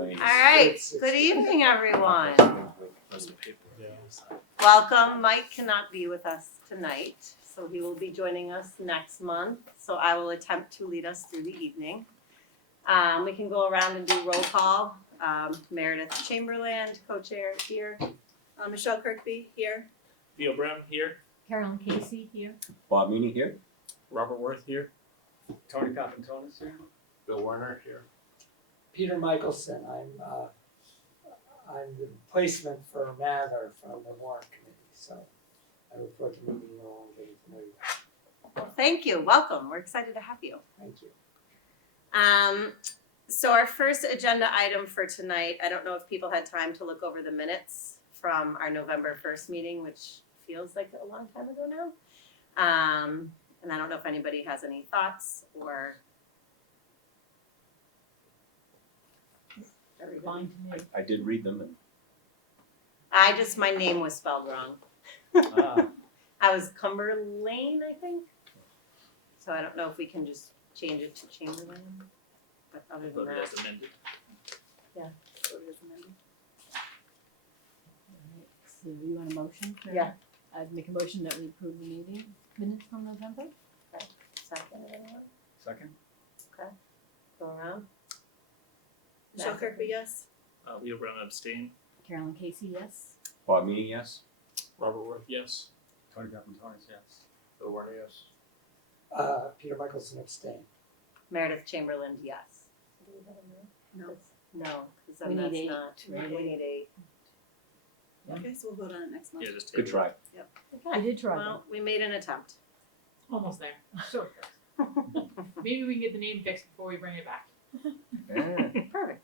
All right, good evening, everyone. Welcome. Mike cannot be with us tonight, so he will be joining us next month. So I will attempt to lead us through the evening. We can go around and do roll call. Meredith Chamberlain, co-chair here. Michelle Kirkby here. Theo Brown here. Carolyn Casey here. Bob Meany here. Robert Worth here. Tony Capantonis here. Bill Werner here. Peter Michelson, I'm the replacement for Mather from the warrant committee, so I look forward to meeting you all and getting to know you. Well, thank you. Welcome. We're excited to have you. Thank you. So our first agenda item for tonight, I don't know if people had time to look over the minutes from our November 1st meeting, which feels like a long time ago now. And I don't know if anybody has any thoughts or. Fine to me. I did read them and My name was spelled wrong. I was Cumberlane, I think. So I don't know if we can just change it to Chamberlain. But other than Voted that, as amended. voted as amended. Alright, so you want a motion? for- Yeah. I'd make a motion that we approve the meeting minutes from November. Second, anyone? Second? Go around. Michelle Kirkby, yes. Leo Brown abstain. Carolyn Casey, yes. Bob Meany, yes. Robert Worth, yes. Tony Capantonis, yes. Bill Werner, yes. Peter Michelson abstain. Meredith Chamberlain, yes. No. No, because We then need that's eight, not, right? we need 8. Okay, so we'll vote on it next month. Yeah, just Good table try. I did try Well, we made an attempt. Almost there. So close. Maybe we can get the name fixed before we bring it back. Perfect.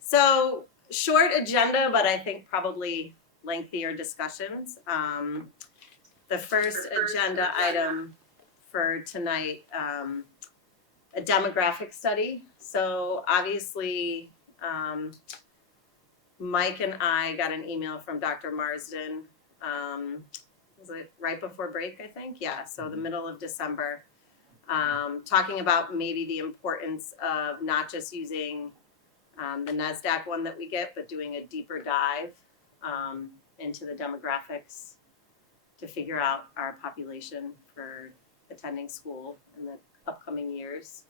So short agenda, but I think probably lengthier discussions. The first agenda item for tonight, a demographic study. So obviously, Mike and I got an email from Dr. Marsden. Was it right before break, I think? Yeah, so the middle of December. Talking about maybe the importance of not just using the NASDAQ one that we get, but doing a deeper dive into the demographics to figure out our population for attending school in the upcoming years.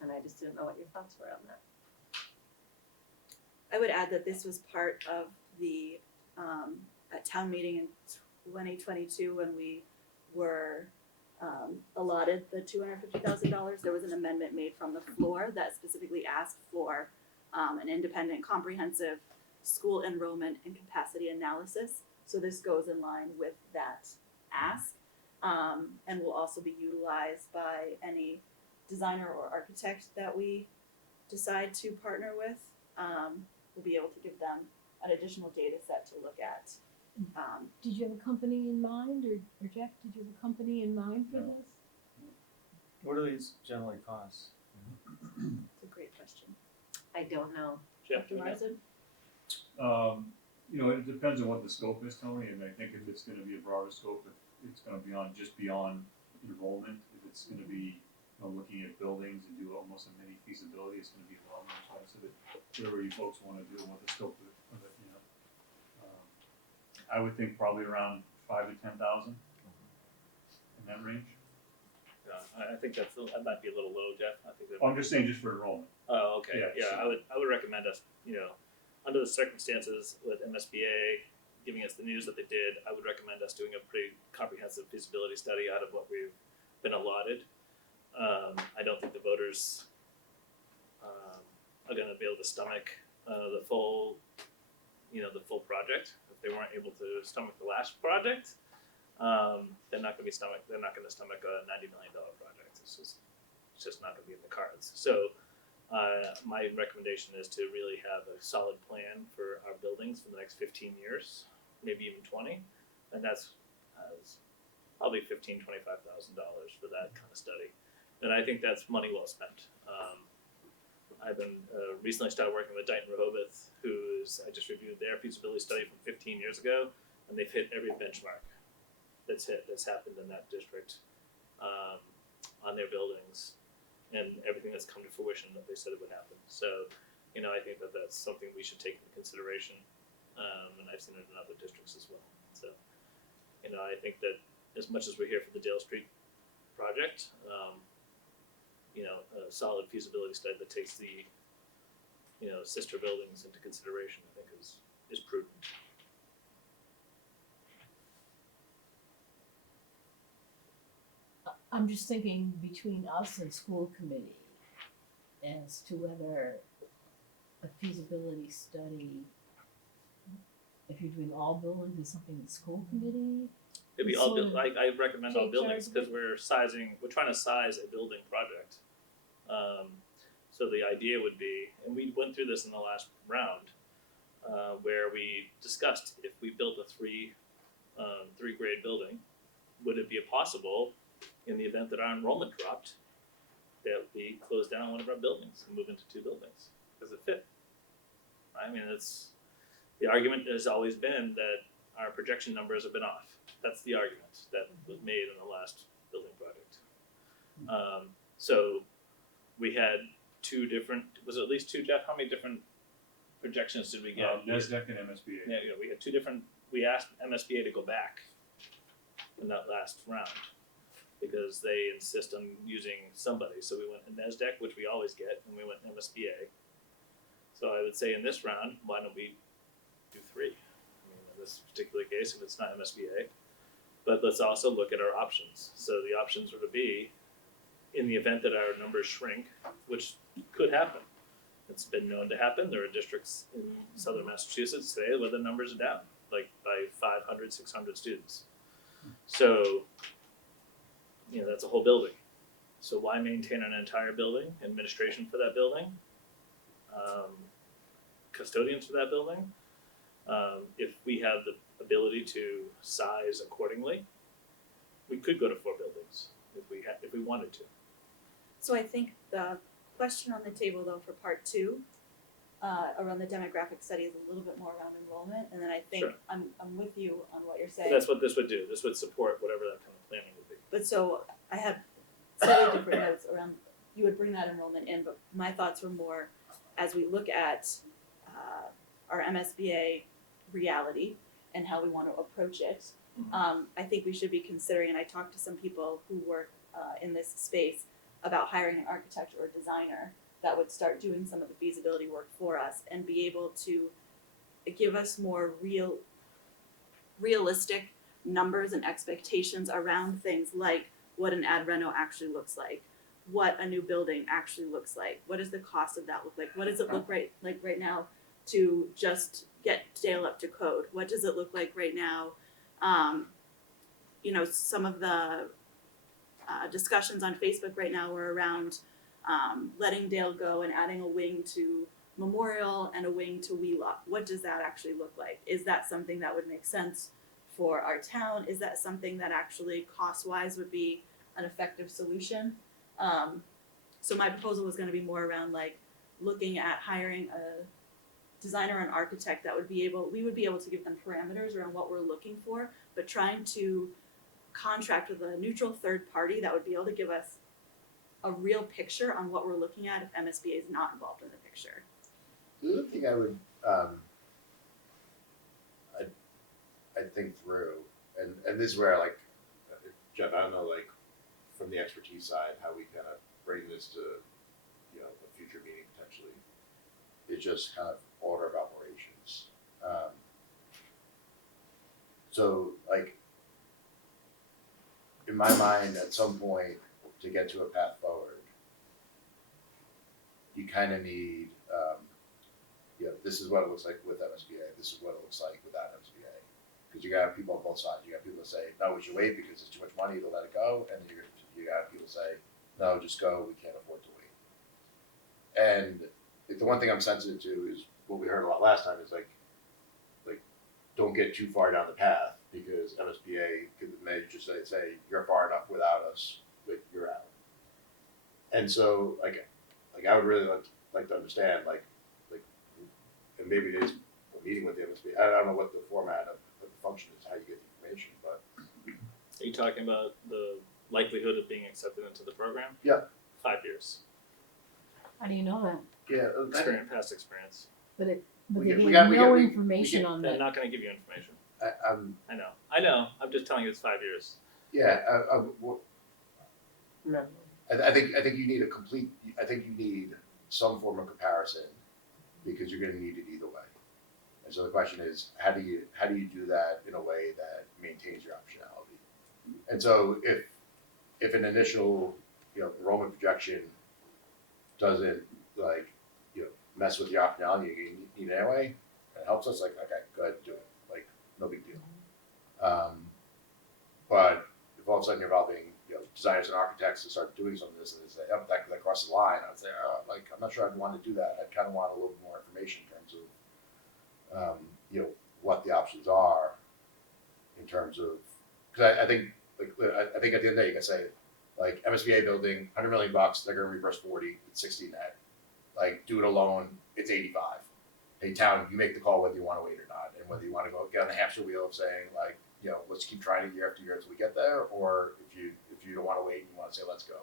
And I just didn't know what your thoughts were on that. I would add that this was part of the at town meeting in 2022 when we were allotted the $250,000. There was an amendment made from the floor that specifically asked for an independent, comprehensive school enrollment and capacity analysis. So this goes in line with that ask, and will also be utilized by any designer or architect that we decide to partner with. We'll be able to give them an additional data set to look at. Did you have a company in mind, or Jeff, did you have a company in mind for this? What do these generally cost? It's a great question. I don't know. Jeff, Dr. Marsden? It depends on what the scope is, Tony, and I think if it's gonna be a broader scope, if it's gonna be beyond enrollment, if it's gonna be, looking at buildings and do almost a mini feasibility, it's gonna be a lot more expensive. Whatever you folks wanna do and what the scope of it, I would think probably around 5,000 to 10,000 in that range. I think that might be a little low, Jeff. I think that. Oh, I'm just saying just for enrollment. Oh, okay. Yeah, Yeah, so- I would recommend us, under the circumstances with MSBA giving us the news that they did, I would recommend us doing a pretty comprehensive feasibility study out of what we've been allotted. I don't think the voters are going to be able to stomach the full project. If they weren't able to stomach the last project, they're not going to stomach a $90 million project. It's just not going to be in the cards. So my recommendation is to really have a solid plan for our buildings for the next 15 years, maybe even 20, and that's probably $15,000 to $25,000 for that kind of study. And I think that's money well spent. I've been recently started working with Dighton Rehoboth, I just reviewed their feasibility study from 15 years ago, and they've hit every benchmark that's happened in that district on their buildings, and everything that's come to fruition that they said it would happen. So I think that that's something we should take into consideration, and I've seen it in other districts as well. So, I think that as much as we're here for the Dale Street project, a solid feasibility study that takes the, sister buildings into consideration, I think is prudent. I'm just thinking between us and school committee as to whether a feasibility study, if you're doing all buildings, is something the school committee. It'd be all, Sort of I recommend all take buildings, charge of because we're trying to size a building project. So the idea would be, and we went through this in the last round, where we discussed if we built a three grade building, would it be possible in the event that our enrollment dropped, that we close down one of our buildings and move into two buildings? Does it fit? I mean, the argument has always been that our projection numbers have been off. That's the argument that was made in the last building project. So we had was it at least two, Jeff? How many different projections did we get? NASDAQ and MSBA. Yeah, we had two different, we asked MSBA to go back in that last round because they insist on using somebody. So we went in NASDAQ, which we always get, and we went MSBA. So I would say in this round, why don't we do three? I mean, in this particular case, if it's not MSBA. But let's also look at our options. So the options were to be, in the event that our numbers shrink, which could happen. It's been known to happen. There are districts in southern Massachusetts today where the numbers are down, like by 500, 600 students. So, that's a whole building. So why maintain an entire building, administration for that building, custodians for that building? If we have the ability to size accordingly, we could go to 4 buildings if we wanted to. So I think the question on the table though for part 2, around the demographic study is a little bit more around enrollment, and then I think Sure. I'm with you on what you're But saying. that's what this would do. This would support whatever that kind of planning would be. But so I had several different notes around, you would bring that enrollment in, but my thoughts were more as we look at our MSBA reality and how we want to approach it. I think we should be considering, and I talked to some people who work in this space about hiring an architect or designer that would start doing some of the feasibility work for us and be able to give us more realistic numbers and expectations around things like what an ad reno actually looks like, what a new building actually looks like, what does the cost of that look like, what does it look like right now to just get Dale up to code, what does it look like right now. Some of the discussions on Facebook right now were around letting Dale go and adding a wing to Memorial and a wing to Wheelock. What does that actually look like? Is that something that would make sense for our town? Is that something that actually cost-wise would be an effective solution? So my proposal was going to be more around like looking at hiring a designer and architect that we would be able to give them parameters around what we're looking for, but trying to contract with a neutral third party that would be able to give us a real picture on what we're looking at if MSBA is not involved in the picture. The other thing I would, I'd think through, and this is where Jeff, I don't know, from the expertise side, how we kind of bring this to, a future meeting potentially, is just kind of order of operations. So in my mind, at some point, to get to a path forward, you kind of need, this is what it looks like with MSBA, this is what it looks like without MSBA. Because you got people on both sides. You got people that say, no, we should wait because it's too much money to let it go. And you got people say, no, just go, we can't afford to wait. And the one thing I'm sensitive to is what we heard a lot last time is don't get too far down the path because MSBA may just say you're far enough without us, you're out. And so I would really like to understand and maybe it is a meeting with the MSBA. I don't know what the format of the function is, how you get the information, but. Are you talking about the likelihood of being accepted into the program? Yeah. 5 years. How do you know that? Yeah, past experience. But We they get- gave we got- we no get- we- information we on They're that. not gonna give you information. I'm I know, I'm just telling you it's 5 years. yeah, No. I think you need a complete. I think you need some form of comparison because you're going to need it either way. And so the question is, how do you do that in a way that maintains your optionality? And so if an initial enrollment projection doesn't mess with your optionality you need anyway, it helps us. Like okay, go ahead and do it. Like no big deal. But if all of a sudden you're involving designers and architects to start doing some of this, and they say, "Oh, that crosses the line," I'd say, "Like, I'm not sure I'd want to do that. I'd kind of want a little more information in terms of, what the options are, in terms of because I think I think at the end of the day you can say, like MSBA building, $100 million, they're going to reimburse 40, it's 60 net. Like do it alone, it's 85. Hey town, you make the call whether you want to wait or not, and whether you want to go get on the hamster wheel of saying like." Let's keep trying it year after year until we get there, or if you don't want to wait and you want to say let's go.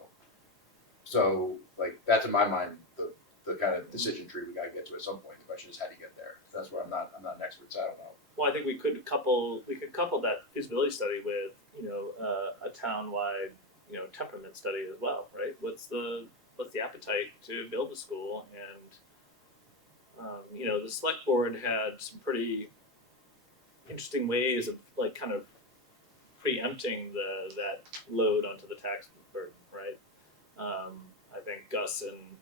So like that's in my mind the kind of decision tree we got to get to at some point. The question is how do you get there? That's where I'm not an expert, so I don't know. Well, I think we could couple that feasibility study with a town-wide temperament study as well, right? What's the appetite to build a school, and the select board had some pretty interesting ways of like kind of preempting that load onto the tax burden, right? I think Gus and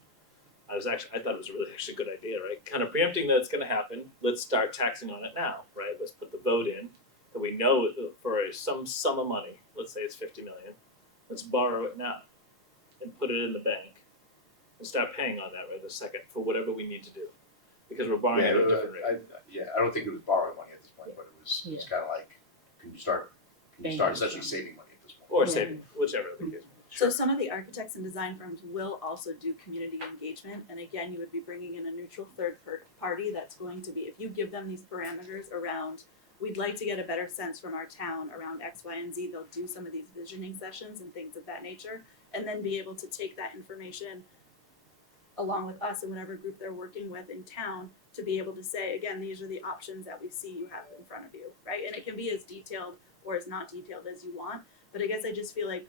I thought it was a really actually good idea, right? Kind of preempting that it's going to happen. Let's start taxing on it now, right? Let's put the vote in that we know for some sum of money. Let's say it's $50 million. Let's borrow it now and put it in the bank and start paying on that right the second for whatever we need to do, because we're borrowing at a different rate. I don't think it was borrowing money at this point, but it was kind of like, can you start essentially saving money at this point? Or saving, whichever the case. So some of the architects and design firms will also do community engagement, and again, you would be bringing in a neutral third party that's going to be, if you give them these parameters around, we'd like to get a better sense from our town around X, Y, and Z, they'll do some of these visioning sessions and things of that nature, and then be able to take that information along with us and whatever group they're working with in town to be able to say, again, these are the options that we see you have in front of you, right? And it can be as detailed or as not detailed as you want, but I guess I just feel like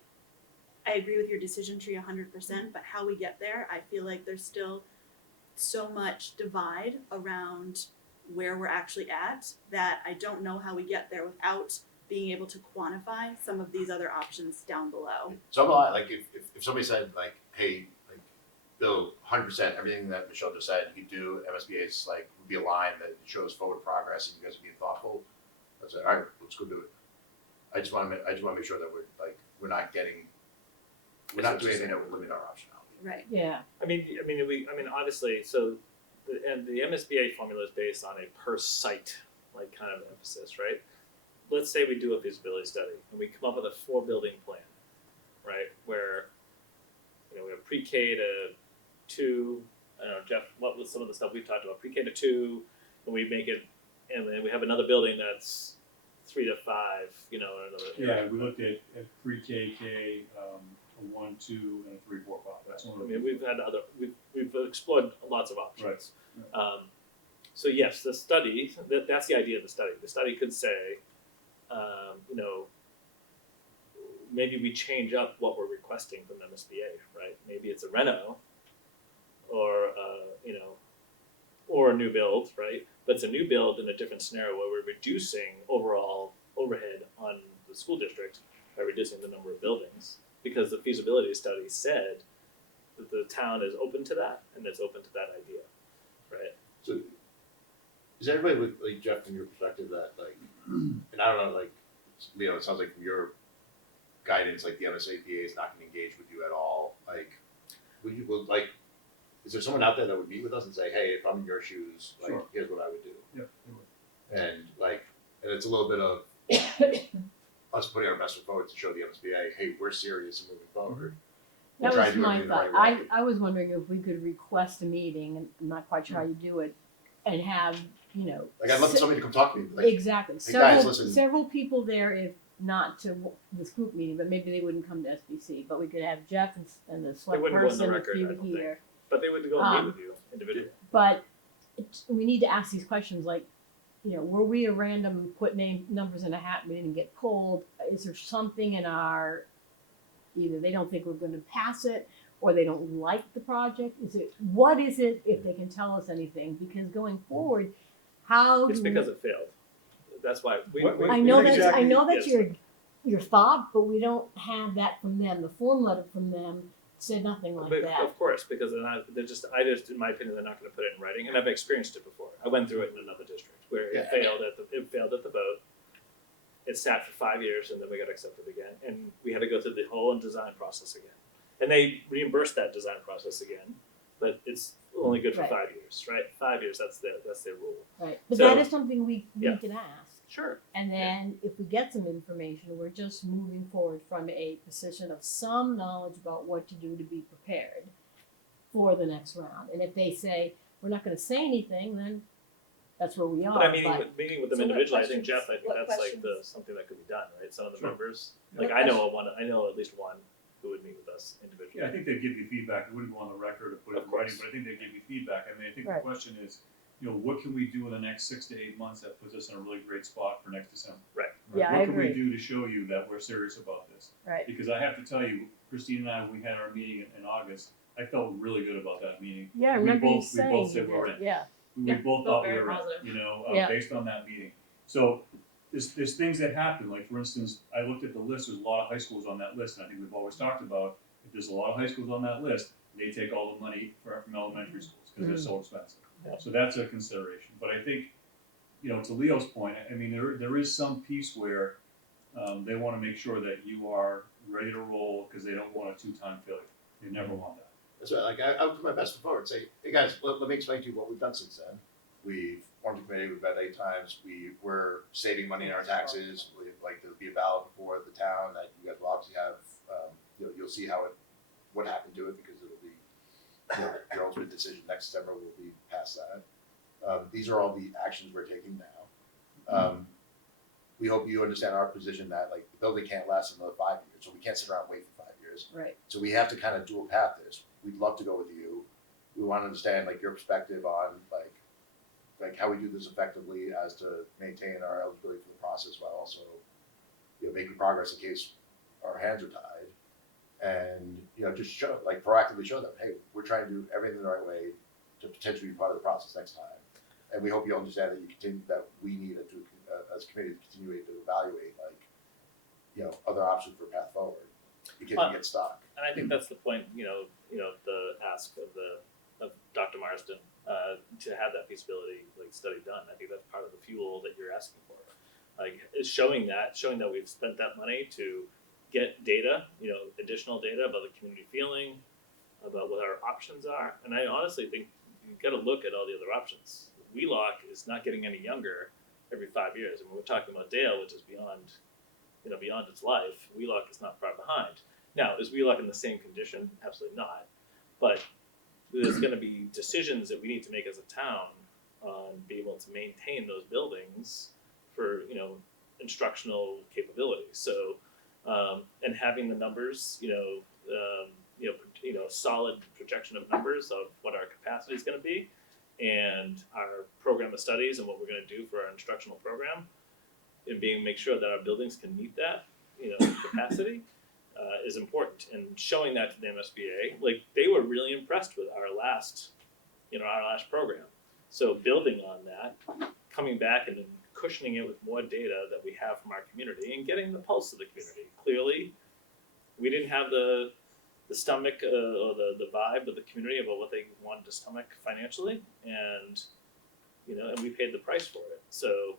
I agree with your decision tree 100%, but how we get there, I feel like there's still so much divide around where we're actually at that I don't know how we get there without being able to quantify some of these other options down below. So I'm a lot, like if somebody said like, hey, like Bill, 100% everything that Michelle just said, you do MSBA's like would be a line that shows forward progress and you guys are being thoughtful. I'd say, all right, let's go do it. I just want to make sure that we're not doing anything that would limit our optionality. Right. Yeah. I mean, obviously, so the MSBA formula is based on a per site like kind of emphasis, right? Let's say we do a feasibility study and we come up with a 4-building plan, right? Where we have pre-K to 2. I don't know, Jeff, what was some of the stuff we've talked about? Pre-K to 2, and we make it, and then we have another building that's 3 to 5. Yeah, we looked at pre-K, a 1, 2, and a 3, 4, 5. That's one of the. We've explored lots of options. Right. So yes, the study, that's the idea of the study. The study could say, maybe we change up what we're requesting from MSBA, right? Maybe it's a reno, or or a new build, right? But it's a new build in a different scenario where we're reducing overall overhead on the school district by reducing the number of buildings, because the feasibility study said that the town is open to that and it's open to that idea, right? So is everybody with like Jeff from your perspective that like, and I don't know, like Leo, it sounds like from your guidance, like the MSAPA is not going to engage with you at all. Like, is there someone out there that would meet with us and say, hey, if I'm in your shoes, like, Sure. here's what I would do? Yeah, they would. And it's a little bit of us putting our best foot forward to show the MSBA, hey, we're serious and moving forward. That We'll try was to do my everything the thought. right way. I was wondering if we could request a meeting, and I'm not quite sure how you do it, and have, Like, I'd love somebody to come talk to me. Like, exactly. hey, guys, Several, listen. several people there, if not to this group meeting, but maybe they wouldn't come to SBC. But we could have Jeff and the select wouldn't go on the person, a record, I few don't think. here. But they would go and meet with you individually. But we need to ask these questions like, were we a random put numbers in a hat and we didn't get pulled? Is there something in our, either they don't think we're gonna pass it or they don't like the project? What is it, if they can tell us anything? Because going forward, how do It's because it failed. That's why we. What- I know Exactly. that's, I know Yes. that's your thought, but we don't have that from them. The form letter from them said nothing like But that. of course, because they're just, in my opinion, they're not gonna put it in writing, and I've experienced it before. I went through it in another district where it Yeah. failed at the vote. It sat for 5 years and then we got accepted again, and we had to go through the whole design process again. And they reimbursed that design process again, but it's only good for Right. 5 years, right? 5 years, that's their rule. Right, but So- that is something we Yeah. can ask. Sure. And then if we get some information, we're just moving forward from a position of some knowledge about what to do to be prepared for the next round. And if they say, we're not gonna say anything, then that's where we are, But I'm meeting with them So what individually, I think questions- Jeff, I think what that's like questions- something that could be done, right? Some of the Sure. members, What like I know at least one who would meet with us individually. Yeah, I think they'd give you feedback, it wouldn't go on the record or put it Of in writing, course. but I think they'd give you feedback, I mean, I think the Right. question is, what can we do in the next 6 to 8 months that puts us in a really great spot for next December? Right. Yeah, I What can agree. we do to show you that we're serious about this? Right. Because I have to tell you, Christine and I, when we had our meeting in August, I felt really good about that meeting. Yeah, I We remember you both saying said we're in. that, yeah. We Yeah, both felt thought we very were in, positive. Yeah. based on that meeting. So there's things that happen, like for instance, I looked at the list, there's a lot of high schools on that list, and I think we've always talked about, if there's a lot of high schools on that list, they take all the money from elementary schools, because they're so expensive. Yeah. So that's a consideration, but I think, to Leo's point, I mean, there is some piece where, they wanna make sure that you are ready to roll, because they don't want a two-time failure, they never want that. That's right, like, I would put my best foot forward and say, hey guys, let me explain to you what we've done since then. We've formed a committee, we've met 8 times, we're saving money in our taxes, we'd like to be a ballot before the town, that you guys will obviously have, you'll see what happened to it, because it'll be, your ultimate decision next December will be past that. These are all the actions we're taking now. We hope you understand our position that like the building can't last another 5 years, so we can't sit around and wait for 5 years. Right. So we have to kind of dual path this. We'd love to go with you. We want to understand like your perspective on like how we do this effectively as to maintain our eligibility for the process while also, making progress in case our hands are tied. And, just proactively show them, hey, we're trying to do everything the right way to potentially be part of the process next time. And we hope you understand that we need as a committee to continue to evaluate other options for a path forward in case we get stuck. And I think that's the point, the ask of Dr. Marsden, to have that feasibility study done. I think that's part of the fuel that you're asking for. Is showing that we've spent that money to get data, additional data about the community feeling, about what our options are. And I honestly think you've got to look at all the other options. Wheelock is not getting any younger every 5 years. I mean, we're talking about Dale, which is beyond its life. Wheelock is not far behind. Now, is Wheelock in the same condition? Absolutely not. But there's going to be decisions that we need to make as a town on being able to maintain those buildings for, instructional capabilities. So, and having the numbers, solid projection of numbers of what our capacity is going to be, and our program of studies and what we're going to do for our instructional program, and make sure that our buildings can meet that, capacity, is important. And showing that to the MSBA, they were really impressed with our last program. So building on that, coming back and then cushioning it with more data that we have from our community and getting the pulse of the community. Clearly, we didn't have the stomach or the vibe of the community about what they wanted to stomach financially, and and we paid the price for it. So,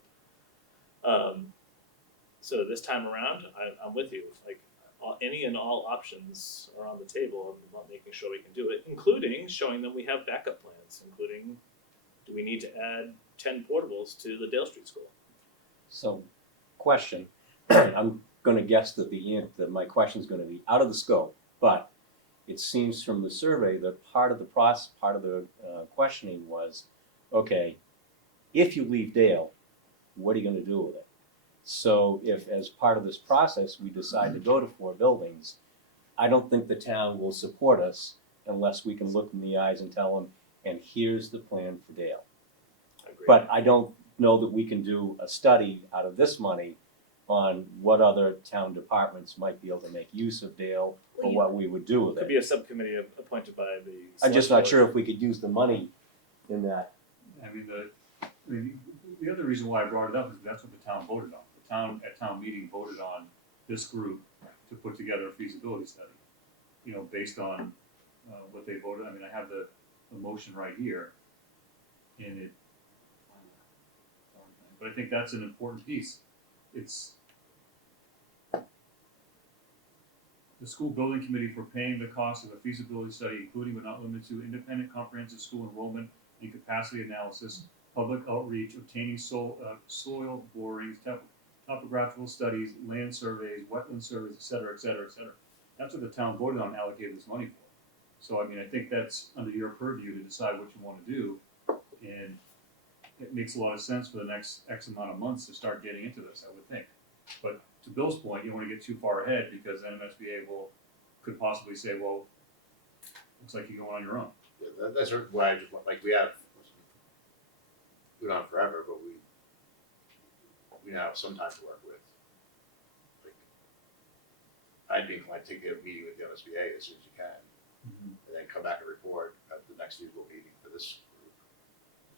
so this time around, I'm with you. Any and all options are on the table about making sure we can do it, including showing them we have backup plans, including do we need to add 10 portables to the Dale Street School? So, question, I'm gonna guess that that my question's gonna be out of the scope, but it seems from the survey that part of the questioning was, okay, if you leave Dale, what are you gonna do with it? So if as part of this process, we decide to go to 4 buildings, I don't think the town will support us unless we can look in the eyes and tell them, and here's the plan for Dale. Agreed. But I don't know that we can do a study out of this money on what other town departments might be able to make use of Dale or Well, you- what we would do with Could it. be a subcommittee appointed by the. I'm just select not board. sure if we could use the money in that. I mean, the other reason why I brought it up is that's what the town voted on. The town, at town meeting, voted on this group to put together a feasibility study. You know, based on, what they voted, I mean, I have the motion right here, and it, but I think that's an important piece. It's the school building committee for paying the cost of a feasibility study, including but not limited to independent comprehensive school enrollment and capacity analysis, public outreach, obtaining soil borings, topographical studies, land surveys, wetland surveys, et cetera, et cetera, et cetera. That's what the town voted on and allocated this money for. So, I mean, I think that's under your purview to decide what you wanna do, and it makes a lot of sense for the next X amount of months to start getting into this, I would think. But to Bill's point, you don't wanna get too far ahead, because then MSBA could possibly say, well, looks like you're going on your own. Yeah, that's what I just want, like, we don't have forever, but we now have some time to work with. Like, I'd be inclined to take a meeting with the MSBA as soon as you can, and then come back and report at the next usual meeting for this group.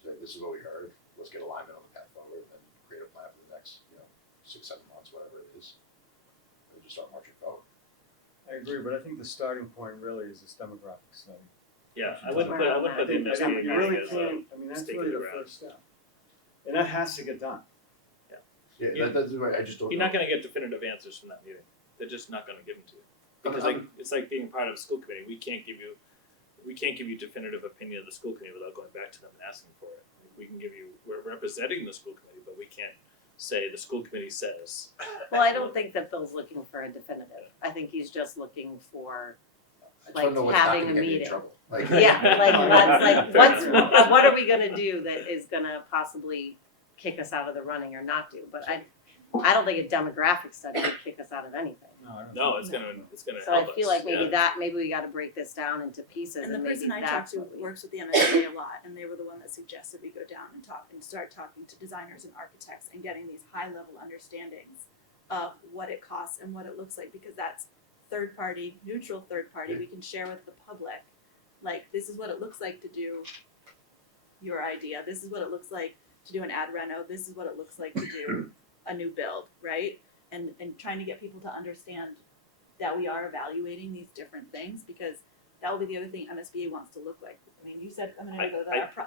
Say, this is what we heard, let's get alignment on the path forward, and create a plan for the next, 6-7 months, whatever it is. And just start marching forward. I agree, but I think the starting point really is this demographic study. Yeah, I wouldn't put the I think MSBA you meeting really as can't, I mean, that's stake really in the the ground. first step. And that has to get done. Yeah, You- that's why I just don't know. You're not gonna get definitive answers from that meeting. They're just not gonna give them to you. Because it's like being part of a school committee. We can't give you definitive opinion of the school committee without going back to them and asking for it. We can give you, we're representing the school committee, but we can't say the school committee says. Well, I don't think that Bill's looking for a definitive. I think he's just looking for, I just wanna know like, what's not having gonna a get me in meeting. trouble. Like, yeah, what are we gonna do that is gonna possibly kick us out of the running or not do? But I don't think a demographic study would kick us out of anything. No, it's gonna So help us. I feel like maybe yeah. maybe we gotta break this down into pieces And the and maybe person I that's talked to what we. works with the MSBA a lot, and they were the one that suggested we go down and talk and start talking to designers and architects and getting these high level understandings of what it costs and what it looks like, because that's third party, neutral third party, we can share with the public. Like, this is what it looks like to do your idea, this is what it looks like to do an ad reno, this is what it looks like to do a new build, right? And trying to get people to understand that we are evaluating these different things, because that will be the other thing MSBA wants to look like. I mean, you said a minute ago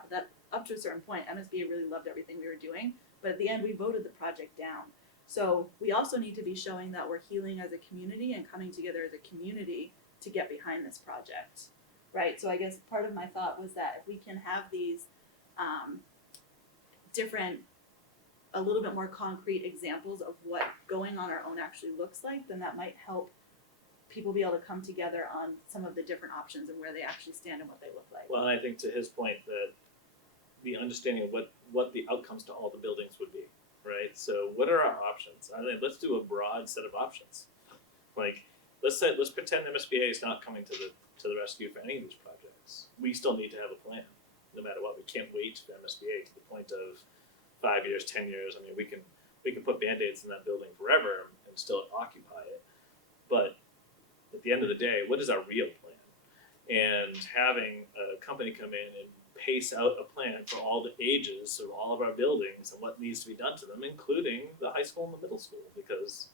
that up to a certain point, MSBA really loved everything we were doing, but at the end, we voted the project down. So we also need to be showing that we're healing as a community and coming together as a community to get behind this project, right? So I guess part of my thought was that if we can have these different, a little bit more concrete examples of what going on our own actually looks like, then that might help people be able to come together on some of the different options and where they actually stand and what they look like. Well, and I think to his point that the understanding of what the outcomes to all the buildings would be, right? So what are our options? I mean, let's do a broad set of options. Like, let's pretend MSBA is not coming to the rescue for any of these projects. We still need to have a plan, no matter what. We can't wait for MSBA to the point of 5 years, 10 years. I mean, we can put Band-Aids in that building forever and still occupy it. But at the end of the day, what is our real plan? And having a company come in and pace out a plan for all the ages of all of our buildings and what needs to be done to them, including the high school and the middle school, because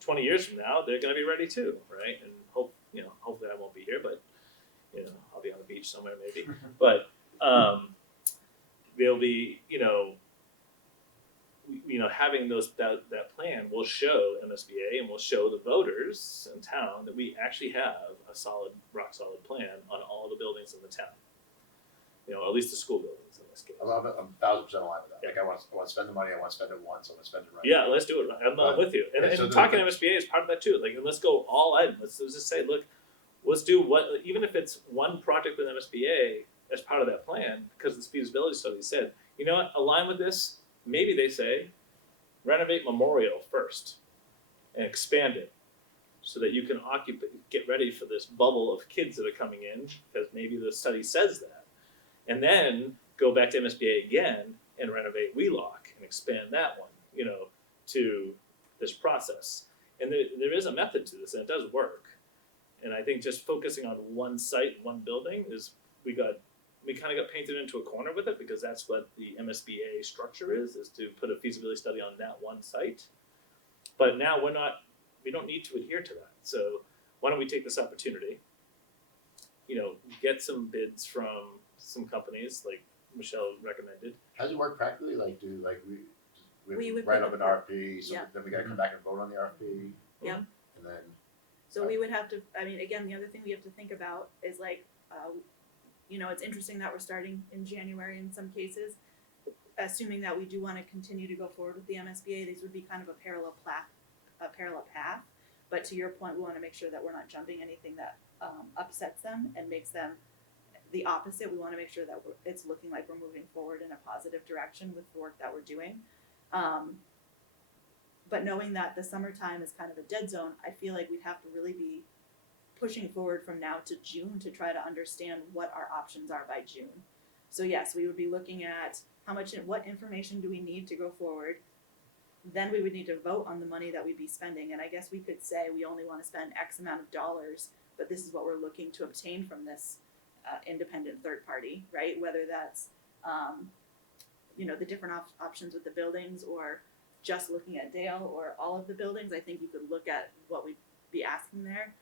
20 years from now, they're gonna be ready too, right? And hopefully I won't be here, but I'll be on the beach somewhere maybe. But they'll be, having that plan will show MSBA and will show the voters in town that we actually have a solid, rock solid plan on all the buildings in the town. At least the school buildings in this case. I'm 1,000% aligned with that. Like, I want to spend the money, I want to spend it once, I want to spend it right. Yeah, let's do it. I'm with you. And, Yeah, so and the- talking to MSBA is part of that too. Like, and let's go all in. Let's just say, look, let's do even if it's one project with MSBA as part of that plan, because this feasibility study said, you know what, align with this. Maybe they say, renovate Memorial first and expand it. so that you can get ready for this bubble of kids that are coming in, because maybe the study says that. And then go back to MSBA again and renovate Wheelock and expand that one, to this process. And there is a method to this, and it does work. And I think just focusing on one site, one building, we kind of got painted into a corner with it, because that's what the MSBA structure is to put a feasibility study on that one site. But now we don't need to adhere to that. So why don't we take this opportunity, get some bids from some companies like Michelle recommended. How does it work practically? We We would write put up an RFP, so yeah. then we gotta come back and vote on the RFP. Yeah. And then, So we would have to, again, the other thing we have to think about is it's interesting that we're starting in January in some cases. Assuming that we do want to continue to go forward with the MSBA, these would be kind of a parallel path. But to your point, we want to make sure that we're not jumping anything that upsets them and makes them the opposite. We want to make sure that it's looking like we're moving forward in a positive direction with the work that we're doing. But knowing that the summertime is kind of a dead zone, I feel like we'd have to really be pushing forward from now to June to try to understand what our options are by June. So yes, we would be looking at what information do we need to go forward. Then we would need to vote on the money that we'd be spending. And I guess we could say we only want to spend X amount of dollars, but this is what we're looking to obtain from this independent third party, right? Whether that's, the different options with the buildings, or just looking at Dale, or all of the buildings. I think you could look at what we'd be asking there.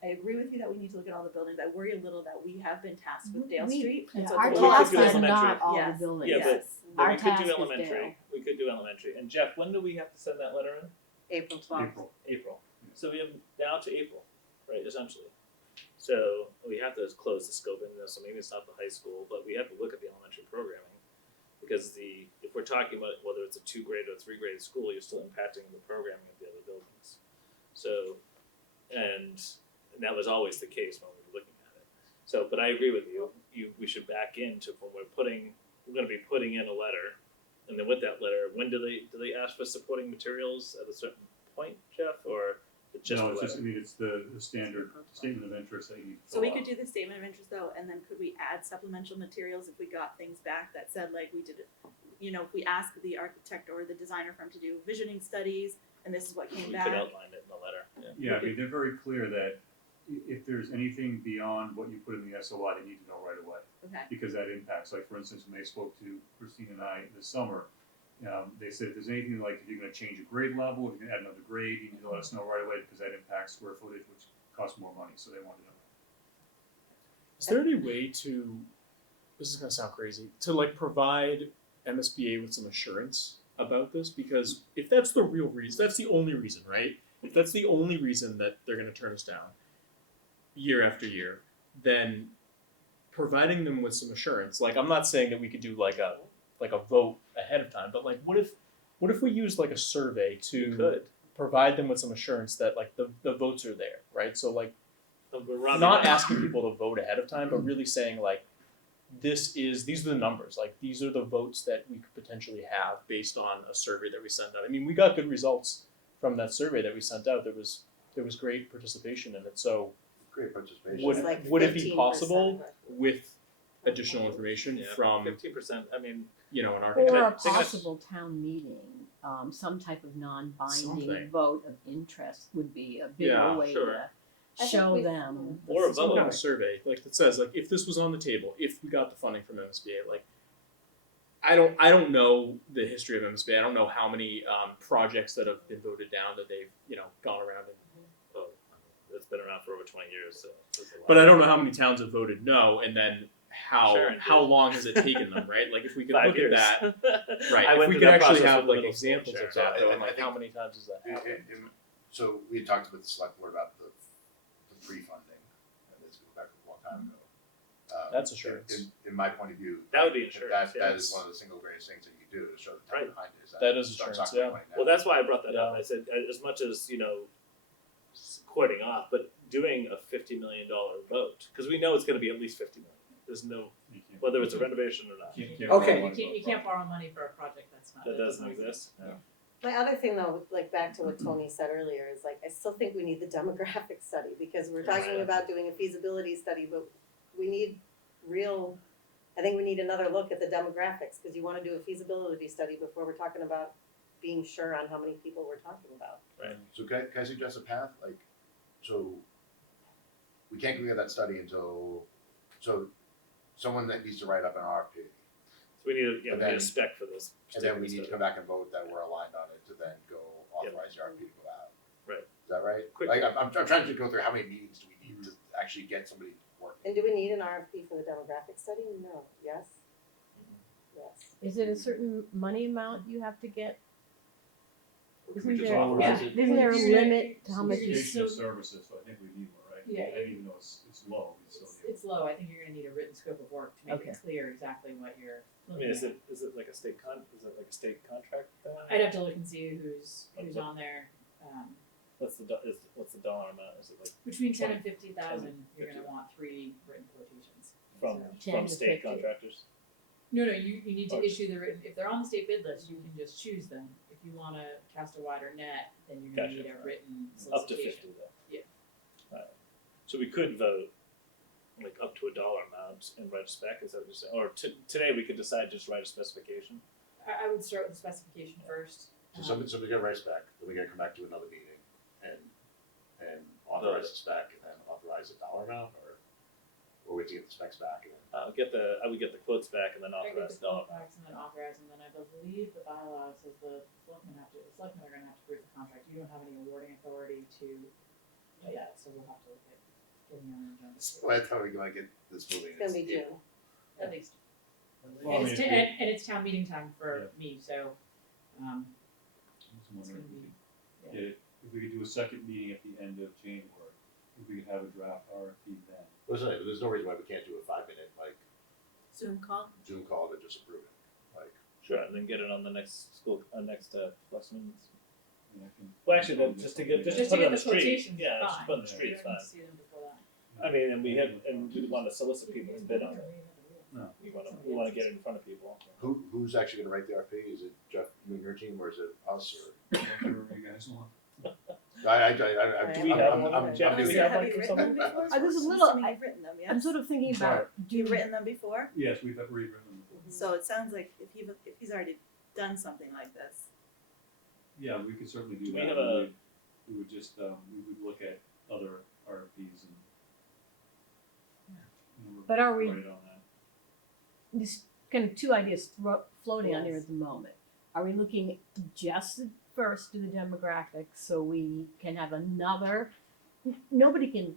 I agree with you that we need to look at all the buildings. I worry a little that we have been tasked with Dale Street. And so Our it's a little task do is bit- elementary. not all the Yes. buildings. Yeah, Yes. but Our we could task do is elementary. Dale. We could do elementary. And Jeff, when do we have to send that letter in? April 12th. April. April. So we have now to April, right, essentially. So we have to close the scope in this, so maybe it's not the high school, but we have to look at the elementary programming. Because if we're talking about whether it's a 2-grade or 3-grade school, you're still impacting the programming of the other buildings. So, and that was always the case when we were looking at it. So, but I agree with you, we should back into when we're gonna be putting in a letter. And then with that letter, when do they ask for supporting materials at a certain point, Jeff, or just No, the it's letter? just, it's the standard statement of interest that you need to So we fill could out. do the statement of interest though, and then could we add supplemental materials if we got things back that said like we did it, if we asked the architect or the designer firm to do visioning studies, and this is what came We back. could outline it in the letter, yeah. Yeah, I mean, they're very clear that if there's anything beyond what you put in the SOI, they need to know right away, Okay, because that impacts, like, for instance, when they spoke to Christine and I this summer, they said if there's anything like, if you're gonna change a grade level, if you're gonna add another grade, you need to let us know right away, because that impacts square footage, which costs more money, so they wanted to know. Is there any way to, this is gonna sound crazy, to like provide MSBA with some assurance about this? Because if that's the real reason, that's the only reason, right? If that's the only reason that they're gonna turn us down year after year, then providing them with some assurance, like I'm not saying that we could do like a vote ahead of time, but like what if we used like a survey You to could. provide them with some assurance that like the votes are there, right? So like Robbie, not asking people to vote ahead of time, but really saying like, these are the numbers, like these are the votes that we could potentially have based on a survey that we sent out. I mean, we got good results from that survey that we sent out. There was great participation in it. So great participation. would It's like would it be 15%. possible with additional information yeah, from 15%, I mean, an Or a architect? They're gonna- possible town meeting, some type of non-binding Something. vote of interest would be a bigger Yeah, way sure. to I think show we- them. the Or a Some vote. kind of survey like that says like if this was on the table, if we got the funding from MSBA, like I don't know the history of MSBA. I don't know how many projects that have been voted down that they've gone around and. well, it's been around for over 20 years, so there's a lot. But I don't know how many towns have voted no, and then Sharon how did. long has it taken them, right? Like if we could 5 look years. at that, I right? If went we through could that actually process have with like middle school, examples of Sharon. that, though, and I like how think- many times has that happened? So we had talked with the select board about the pre-funding, and this goes back a long time ago. That's assurance. In my point of view. That would be assurance, That yes. is one of the single greatest things that you can do to show the town Right. behind it. That is start assurance, sucking yeah. money now. Well, that's why I brought that up. Yeah. I said, as much as, cording off, but doing a $50 million vote, because we know it's going to be at least $50 million. There's no, You can't- whether it's a renovation or not. you can't Okay. borrow money You can't borrow money for a project that's not. That doesn't doesn't exist. Yeah. My other thing though, like back to what Tony said earlier, is like, I still think we need the demographic study, because we're talking about doing a feasibility study, but we need real, I think we need another look at the demographics, because you wanna do a feasibility study before we're talking about being sure on how many people we're talking about. So can I suggest a path, like, so we can't get that study until, so someone that needs to write up an RFP. So we need a, And we need then- a spec for this. And then we particular need to study. come back and vote that we're aligned on it to then go authorize the RFP to go out. Right. Is that right? Quick- Like, I'm trying to go through how many meetings do we need to actually get somebody working? And do we need an RFP for the demographic study? No, yes? Yes. Is it a certain money amount you have to get? Or can we Isn't just there, authorize it? isn't there a You're- limit to how much you Education of services, so I think we need more, right? Yeah. And even though it's low, we still need. It's low, I think you're gonna need a written scope of work to make Okay. it clear exactly what you're I looking mean, at. is it like a state contract thing? I'd have to look and see who's on there, What's the dollar amount? Is it like between 10 and 50,000, you're gonna 50. want 3 written quotations. from So- 10 to state 50. contractors? No, you need to Or- issue the written, if they're on the state bid list, you can just choose them. If you wanna cast a wider net, then you're gonna Gotcha. need a written Up to solicitation. 50 though. Yeah. Alright. So we could vote like up to a dollar amount and write a spec, is that what you're saying? Or today we could decide just write a specification? I would start with the specification first. So somebody's gonna write a spec, then we gotta come back to another meeting and authorize the spec and then authorize a dollar amount, or wait to get the specs back and then. I would get the quotes back and then I get authorize the the dollar. contracts and then authorize, and then I believe the bylaw says the selectmen are gonna have to approve the contract. You don't have any awarding authority to do that, so we'll have to look at getting on the agenda. Well, that's how we wanna get this moving. It's gonna be June. At least. Well, I And mean, it's, if and it's town meeting time for me, so, I'm just it's wondering gonna if we be, could get it, if we could do a second meeting at the end of January, if we could have a draft RFP then. Listen, there's no reason why we can't do a 5-minute, like, Zoom call. Zoom call to just approve it, like. Sure, and then get it on the next flex meetings. I mean, I can- Well, actually, then just to put just it to on get the the street. quotations, Yeah, just fine. put it on the You street, don't fine. need to see them before that. I mean, and we want to solicit people to bid on it. No. We wanna get it in front of people. Who's actually gonna write the RFP? Is it Jeff, you and your team, or is it us, or? Whatever you guys want. Do we have one? Jeff, do we new have Have one you from written someone? them before? I was a I'm little- assuming you've written them, yes? I'm sort of thinking about, You've written them before? Yes, we've rewritten them before. So it sounds like if he's already done something like this, Yeah, we could certainly do Do we that. have a- We would just, we would look at other RFPs and. you know, But are we- write on that. there's kind of two ideas floating on here at the moment. Are we looking just at first to the demographics so we can have another, nobody can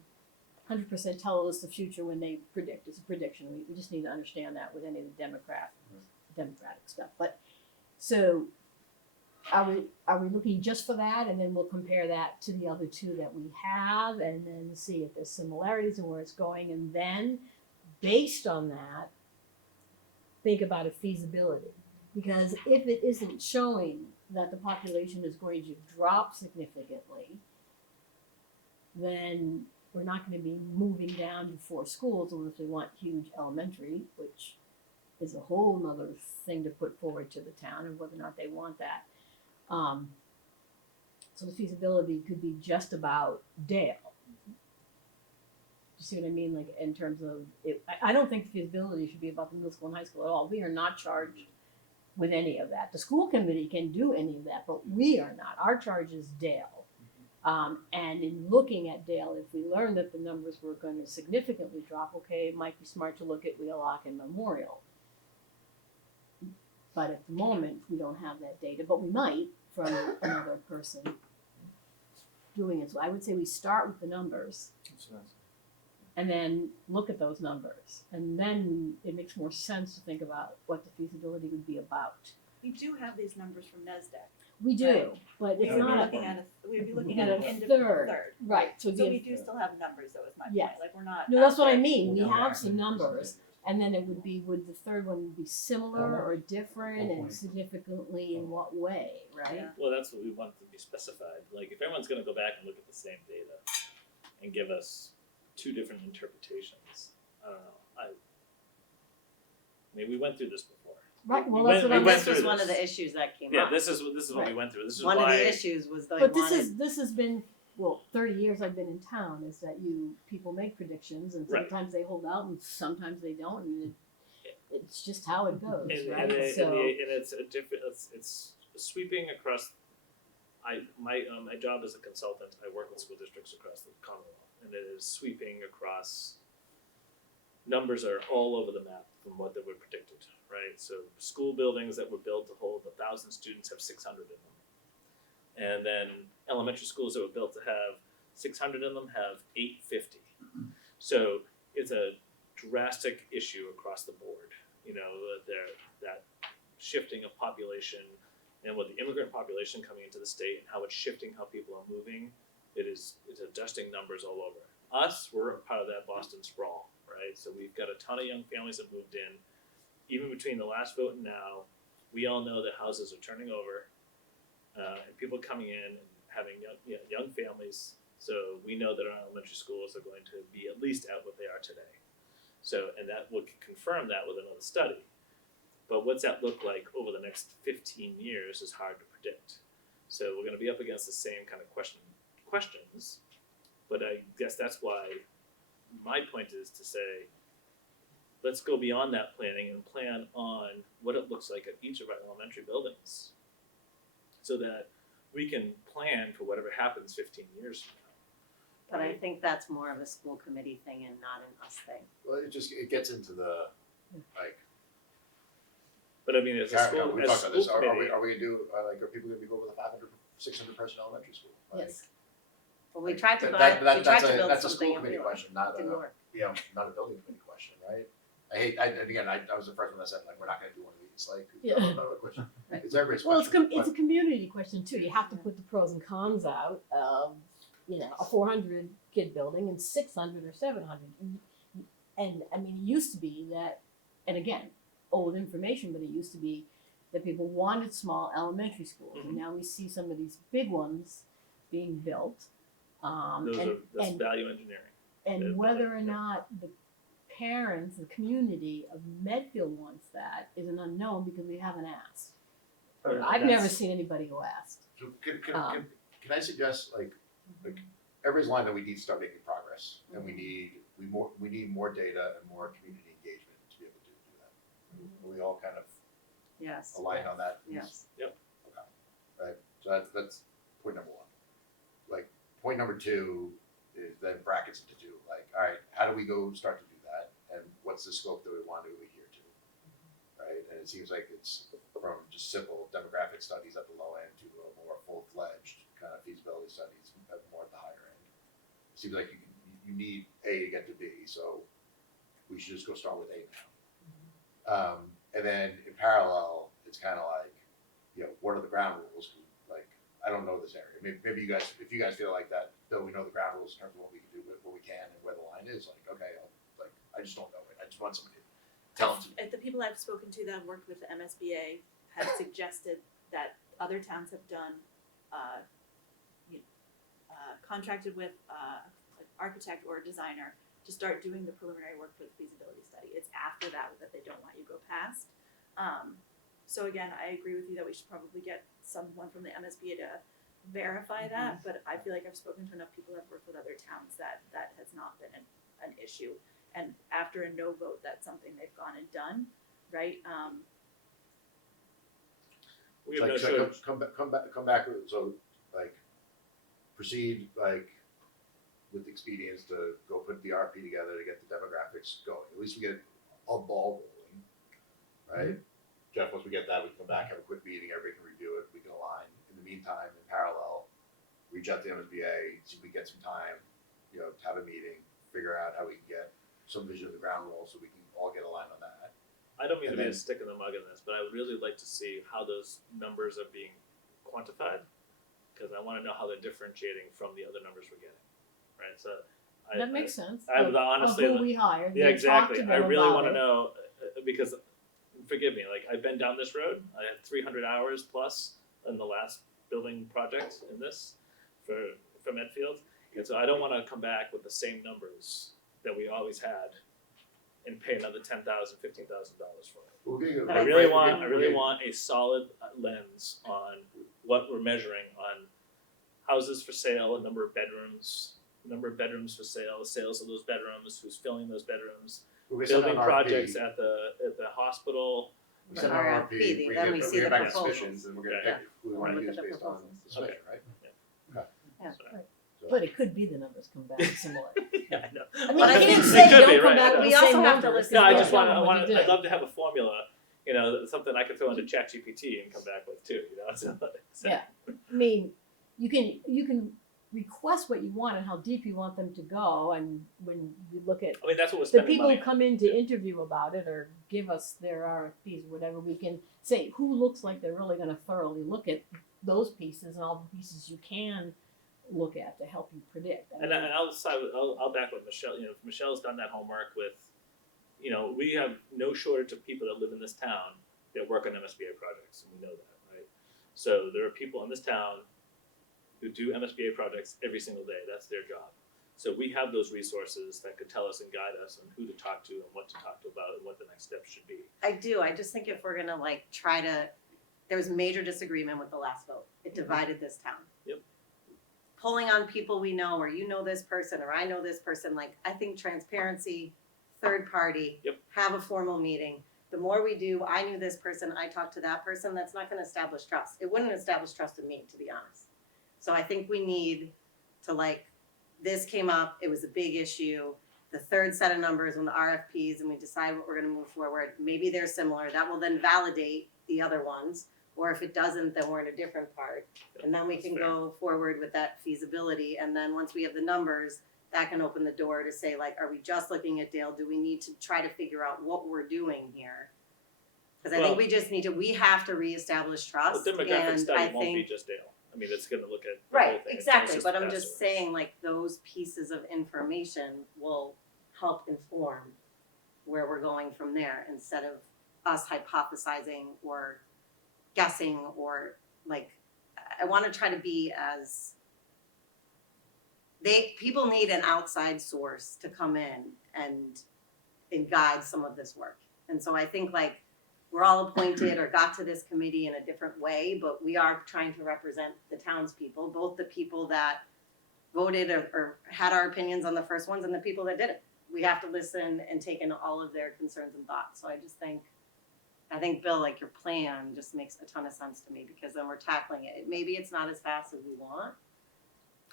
100% tell us the future when they predict, it's a prediction, we just need to understand that with any of the democratic stuff, but, so, are we looking just for that, and then we'll compare that to the other two that we have, and then see if there's similarities and where it's going, and then, based on that, think about a feasibility. Because if it isn't showing that the population is going to drop significantly, then we're not gonna be moving down to 4 schools unless we want huge elementary, which is a whole nother thing to put forward to the town and whether or not they want that. So the feasibility could be just about Dale. You see what I mean? Like in terms of it, I don't think the feasibility should be about the middle school and high school at all. We are not charged with any of that. The school committee can do any of that, but we are not. Our charge is Dale. And in looking at Dale, if we learn that the numbers were going to significantly drop, okay, it might be smart to look at Wheelock and Memorial. But at the moment, we don't have that data, but we might from another person doing it. So I would say we start with the numbers and then look at those numbers. And then it makes more sense to think about what the feasibility would be about. we do have these numbers from NESDEC. We do, Right. but We it's would be not, looking at we'd be looking at at a an end of third. third. right, so So the we do still have numbers though, is my point, Yes. like we're not. No, that's what I out there- mean, we No, have actually, some numbers, and then it would be, would the third one be similar or different and 1.4. significantly in what way, right? Yeah. Well, that's what we want to be specified. Like, if everyone's gonna go back and look at the same data and give us 2 different interpretations, I don't know. I mean, we went through this before. Right, well, we that's went- what we I'm went This through was one of this. the issues that came Yeah, up. this is what we Right. went through. This is One of why the issues was they But wanted. this has been, well, 30 years I've been in town, is that people make predictions and Right. sometimes they hold out and sometimes they don't, and it's just how it goes, and, right? and, it- So, and, the, and it's a different. It's sweeping across. My job as a consultant, I work with school districts across the Commonwealth, and it is sweeping across. Numbers are all over the map from what they were predicted, right? So school buildings that were built to hold 1,000 students have 600 in them, and then elementary schools that were built to have 600 in them have 850. So it's a drastic issue across the board. You know, that shifting of population, and with the immigrant population coming into the state and how it's shifting how people are moving, it's adjusting numbers all over. Us, we're a part of that Boston sprawl, right? So we've got a ton of young families that moved in. Even between the last vote and now, we all know that houses are turning over, and people coming in and having young families. So we know that our elementary schools are going to be at least at what they are today. So, and that will confirm that with another study. But what's that look like over the next 15 years is hard to predict. So we're going to be up against the same kind of questions. But I guess that's why my point is to say, let's go beyond that planning and plan on what it looks like at each of our elementary buildings, so that we can plan for whatever happens 15 years from now. But I think that's more of a school committee thing and not an us thing. Well, it gets into the, like, But I mean, as a school, we as talked about this, school are committee, we gonna do, are people gonna be going with a 500, 600 person elementary school? Like, yes. Well, we tried to that- buy, that- we tried that's to a- build that's a something school and committee it question, not didn't a, work. not a building committee question, right? And again, I was the first one that said, like, we're not gonna do one of these, like, Yeah. no question. Right. It's everybody's Well, question. it's a community question too. You have to put the pros and cons out of, a 400 kid building and 600 or 700. And I mean, it used to be that, and again, old information, but it used to be that people wanted small elementary schools, and now we see some of these big ones being built. that's value engineering. And whether or not the parents, the community of Medfield wants that is an unknown because we haven't asked. I've never seen anybody who asked. So can I suggest, like everybody's line that we need to start making progress, and we need more data and more community engagement to be able to do that. Are we all kind of Yes. aligned on that? Yes. Okay, right, so that's point number one. Like, point number two is then brackets into two, like, all right, how do we go start to do that, and what's the scope that we want to adhere to? Right, and it seems like it's from just simple demographic studies at the low end to a more full-fledged kind of feasibility studies more at the higher end. It seems like you need A to get to B, so we should just go start with A now. And then in parallel, it's kind of like, what are the ground rules? Like, I don't know this area. Maybe you guys, if you guys feel like that, though we know the ground rules in terms of what we can do, what we can, and where the line is. Like, okay, I just don't know it. I just want somebody to tell them. The people I've spoken to that have worked with the MSBA have suggested that other towns have done, contracted with an architect or a designer to start doing the preliminary work for the feasibility study. It's after that they don't want you to go past. So again, I agree with you that we should probably get someone from the MSBA to verify that, but I feel like I've spoken to enough people that have worked with other towns that has not been an issue. And after a no vote, that's something they've gone and done, right? We have no Like, shortage. come back. So, like, proceed with expedience to go put the RP together to get the demographics going. At least we get a ball rolling, right? Jeff, once we get that, we can come back, have a quick meeting, everybody can review it, we can align. In the meantime, in parallel, reach out to the MSBA, see if we get some time, have a meeting, figure out how we can get some vision of the ground rules so we can all get aligned on that. I don't mean to And be a then- stick in the mud in this, but I would really like to see how those numbers are being quantified, because I want to know how they're differentiating from the other numbers we're getting, right? So That makes sense. I would honestly, Of who we hired. yeah, we talked exactly. to I them really about want to it. know because, forgive me, like I've been down this road. I had 300 hours plus in the last building project in this for Medfield, and so I don't want to come back with the same numbers that we always had and pay another $10,000, $15,000 for it. We'll get you- But I I really think- want a solid lens on what we're measuring on houses for sale, number of bedrooms for sale, sales of those bedrooms, who's filling those bedrooms, we send out building an projects RFP. at the hospital. We send out an RFP, RFP, we then we get, see we the get back proposals. submissions, and we're gonna Yeah. pick who we We'll wanna look use at the based on proposals. the submission, right? Yeah. So, So- But it could be the numbers come back similar. yeah, I know. I mean, But I you think can't it say could be, don't come right, back I with know. the We same also have to numbers, listen- No, I because just we want, don't I know what want, to I'd do. love to have a formula, something I could throw into ChatGPT and come back with too, So, Yeah. I mean, you can request what you want and how deep you want them to go, and when you look at I mean, that's what we're the spending people money who on. come in to interview about it or give us their RFPs, whatever, we can say who looks like they're really gonna thoroughly look at those pieces and all the pieces you can look at to help you predict. I And mean, I'll back with Michelle. Michelle's done that homework with, we have no shortage of people that live in this town that work on MSBA projects, and we know that, right? So there are people in this town who do MSBA projects every single day. That's their job. So we have those resources that could tell us and guide us on who to talk to and what to talk to about and what the next steps should be. I do. I just think if we're gonna try to, there was major disagreement with the last vote. It divided this town. Yep. Pulling on people we know, or you know this person, or I know this person, I think transparency, third party, Yep. have a formal meeting. The more we do, I knew this person, I talked to that person, that's not gonna establish trust. It wouldn't establish trust in me, to be honest. So I think we need to this came up, it was a big issue. The third set of numbers when the RFPs and we decide what we're gonna move forward, maybe they're similar, that will then validate the other ones. Or if it doesn't, then we're in a different part. And then we That's can fair. go forward with that feasibility. And then once we have the numbers, that can open the door to say are we just looking at Dale? Do we need to try to figure out what we're doing here? Because I think we have to reestablish trust. The demographic And study I won't be think just Dale. I mean, it's going to look at the right, whole thing. It's exactly. just But I'm past just service. saying those pieces of information will help inform where we're going from there instead of us hypothesizing or guessing or I want to try to be as people need an outside source to come in and guide some of this work. And so I think we're all appointed or got to this committee in a different way, but we are trying to represent the townspeople, both the people that voted or had our opinions on the first ones and the people that didn't. We have to listen and take in all of their concerns and thoughts. So I think Bill, your plan just makes a ton of sense to me because then we're tackling it. Maybe it's not as fast as we want,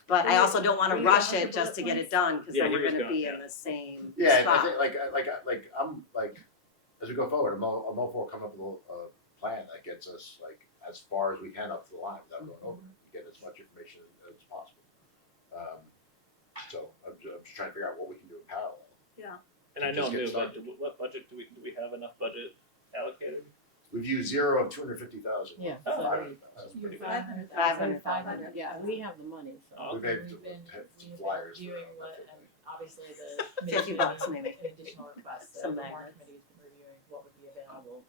but I also don't want to Were you rush done with it the just to bullet get it points? done because Yeah, then he we're was going to gone, be yeah. in the same Yeah, spot. I think I'm as we go forward, I'm all for coming up with a plan that gets us as far as we can up to the line without going over it. Get as much information as possible. So I'm just trying to figure out what we can do in parallel. And I to know, just get Lou, but started. what budget do we have enough budget allocated? We've used 0 of 250,000. Yeah, Oh, so alright. That's You're pretty good. 500,000. 500,000. yeah, we have the money, so. Oh, We've had We've been, had some we've flyers. been for reviewing that. what, and obviously the $50 committee maybe. an additional request, so Some the warrant magnets. committee's been reviewing what would be available,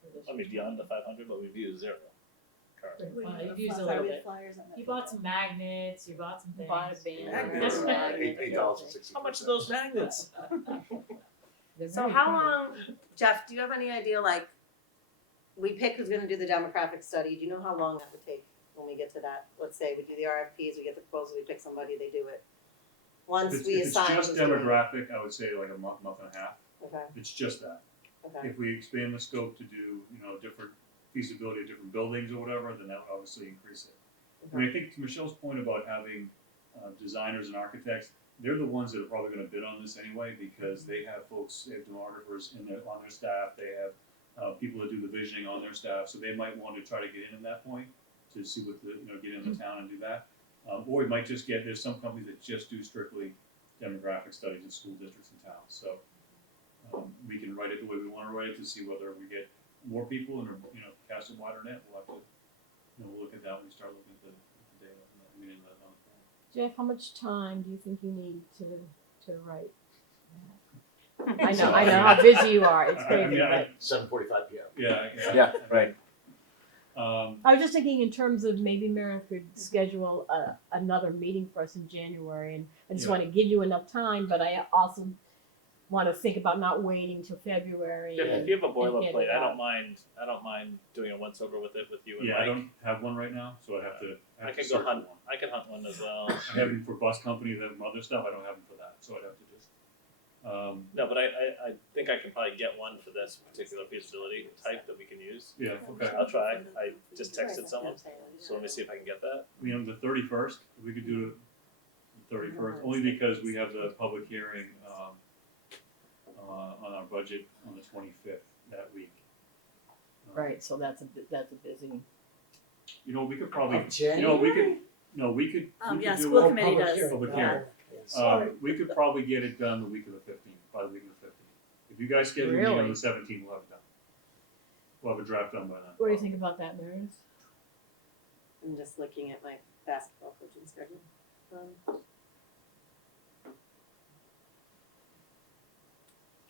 for this I mean, year's beyond the budget. 500, but we've used 0 currently. You've used a little bit. You bought some magnets, you bought some things. Bought a banner. Magnets, Magnet. $8.60. How much are those magnets? They're So very how pretty. long, Jeff, do you have any idea, we pick who's gonna do the demographic study, do you know how long that would take when we get to that? Let's say we do the RFPs, we get the proposal, we pick somebody, they do it. Once If we it's assign just who's doing it. demographic, I would say like a month and a half. Okay, It's just that. okay, If we expand the scope to do, different feasibility of different buildings or whatever, then that would obviously increase it. I mean, I think to Michelle's point about having designers and architects, they're the ones that are probably gonna bid on this anyway, because they have folks, they have demographers on their staff, they have people that do the visioning on their staff, so they might want to try to get in at that point to see what get in the town and do that. Or we might just there's some companies that just do strictly demographic studies in school districts and towns, so we can write it the way we wanna write it to see whether we get more people and, cast a wider net. We'll have to, we'll look at that when we start looking at the data, on the plan. Jeff, how much time do you think you need to write that? I know how busy you are, it's I crazy, mean, but 7:45 p.m. Yeah, right. I was just thinking in terms of maybe Meredith could schedule another meeting for us in January, and I just Yeah. wanna give you enough time, but I also wanna think about not waiting till February. If you have a and boilerplate, get it I out. don't mind doing a once over with it with you and Yeah, I Mike. don't have one right now, so I have to I can search go for hunt. one. I can hunt one as well. I have them for bus companies, I have them other stuff, I don't have them for that, so I'd have to just, No, but I think I can probably get one for this particular feasibility type that we can use. yeah, okay. I'll try. I just texted someone, so let me see if I can get that. You know, the 31st, we could do the 31st, only because we have the public hearing, on our budget on the 25th that week. Right, so that's a busy. You know, we could probably, Of you know, we could, January? no, we could Yeah, do school it, committee Public does. hearing, Public yeah. hearing. Sorry. we could probably get it done the week of the 15th, by the week of the 15th. If you guys schedule me on Really? the 17th, we'll have it done. We'll have a draft done by then. What do you think about that, Meredith? I'm just looking at my basketball coaching schedule.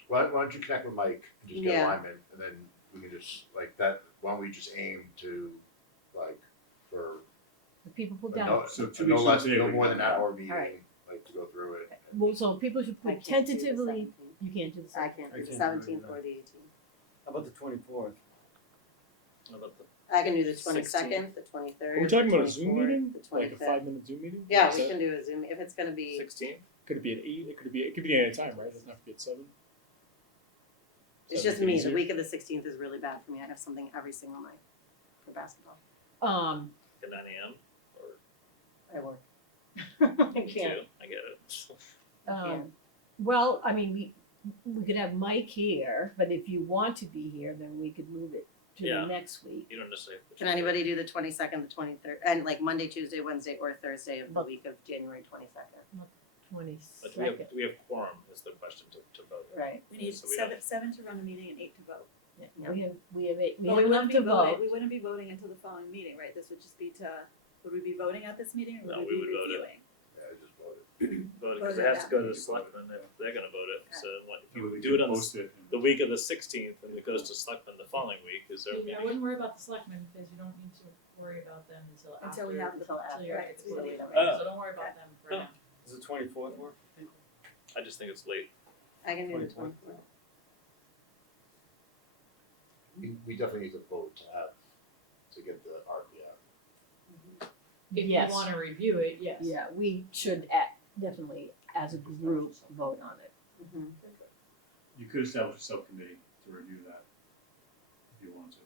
Why don't you connect with Mike and just get Yeah. alignment, and then we can just, like, that, why don't we just aim to, like, for The people put a down, no, So 2 no weeks less, from today, no we more can than do an that. hour meeting, Alright. like, to go through it. well, so people should I put can't do the tentatively, 17th. you can't do the I 17th. can't I do the can't do it 17th either. or the 18th. How about the 24th? How about the I can do the 16th. 22nd, the 23rd. Are we talking the about a Zoom 24th, meeting? The Like a 25th. 5-minute Zoom meeting? Yeah, Is we that- can do a Zoom, if it's gonna be, 16th? Could it be at 8? It could be any time, right? It doesn't have to be at 7. it's Does that just make it me, the easier? week of the 16th is really bad for me, I have something every single night for basketball. At 9 a.m. or I work. I me can't. too. I get it. Yeah. Well, I mean, we could have Mike here, but if you want to be here, then we could move it to Yeah. the next week. You don't necessarily. have to Can do it. anybody do the 22nd, the 23rd, and like Monday, Tuesday, Wednesday, or Thursday of the But- week of January 22nd? But 22nd. do we have quorum is the question to vote. Right. We need So we don't- seven to run a meeting and 8 to vote. Yeah, Yeah. we have eight, we But have enough wouldn't to be voting, vote. we wouldn't be voting until the following meeting, right? This would just be would we be voting at this meeting or No, would we we would be vote it. reviewing? Yeah, just vote it. Vote it because Vote it it has to go to the out. selectmen if they're gonna vote it. So what, if We you could do it on post it. the week of the 16th and it goes to selectmen the following week, is there a I meeting? wouldn't worry about the selectmen because you don't need to worry about them until after. Until we have the- Until you're right, at the until we meeting. have it. So don't worry about them for Oh. now. Does the 24th work? I just think it's late. I can do the 24th. 24th. We definitely need to vote to get the RP out. If you Yes. wanna review it, yes. Yeah, we should definitely, as a group, vote on it. Mhm. You could establish a subcommittee to review that, if you want to.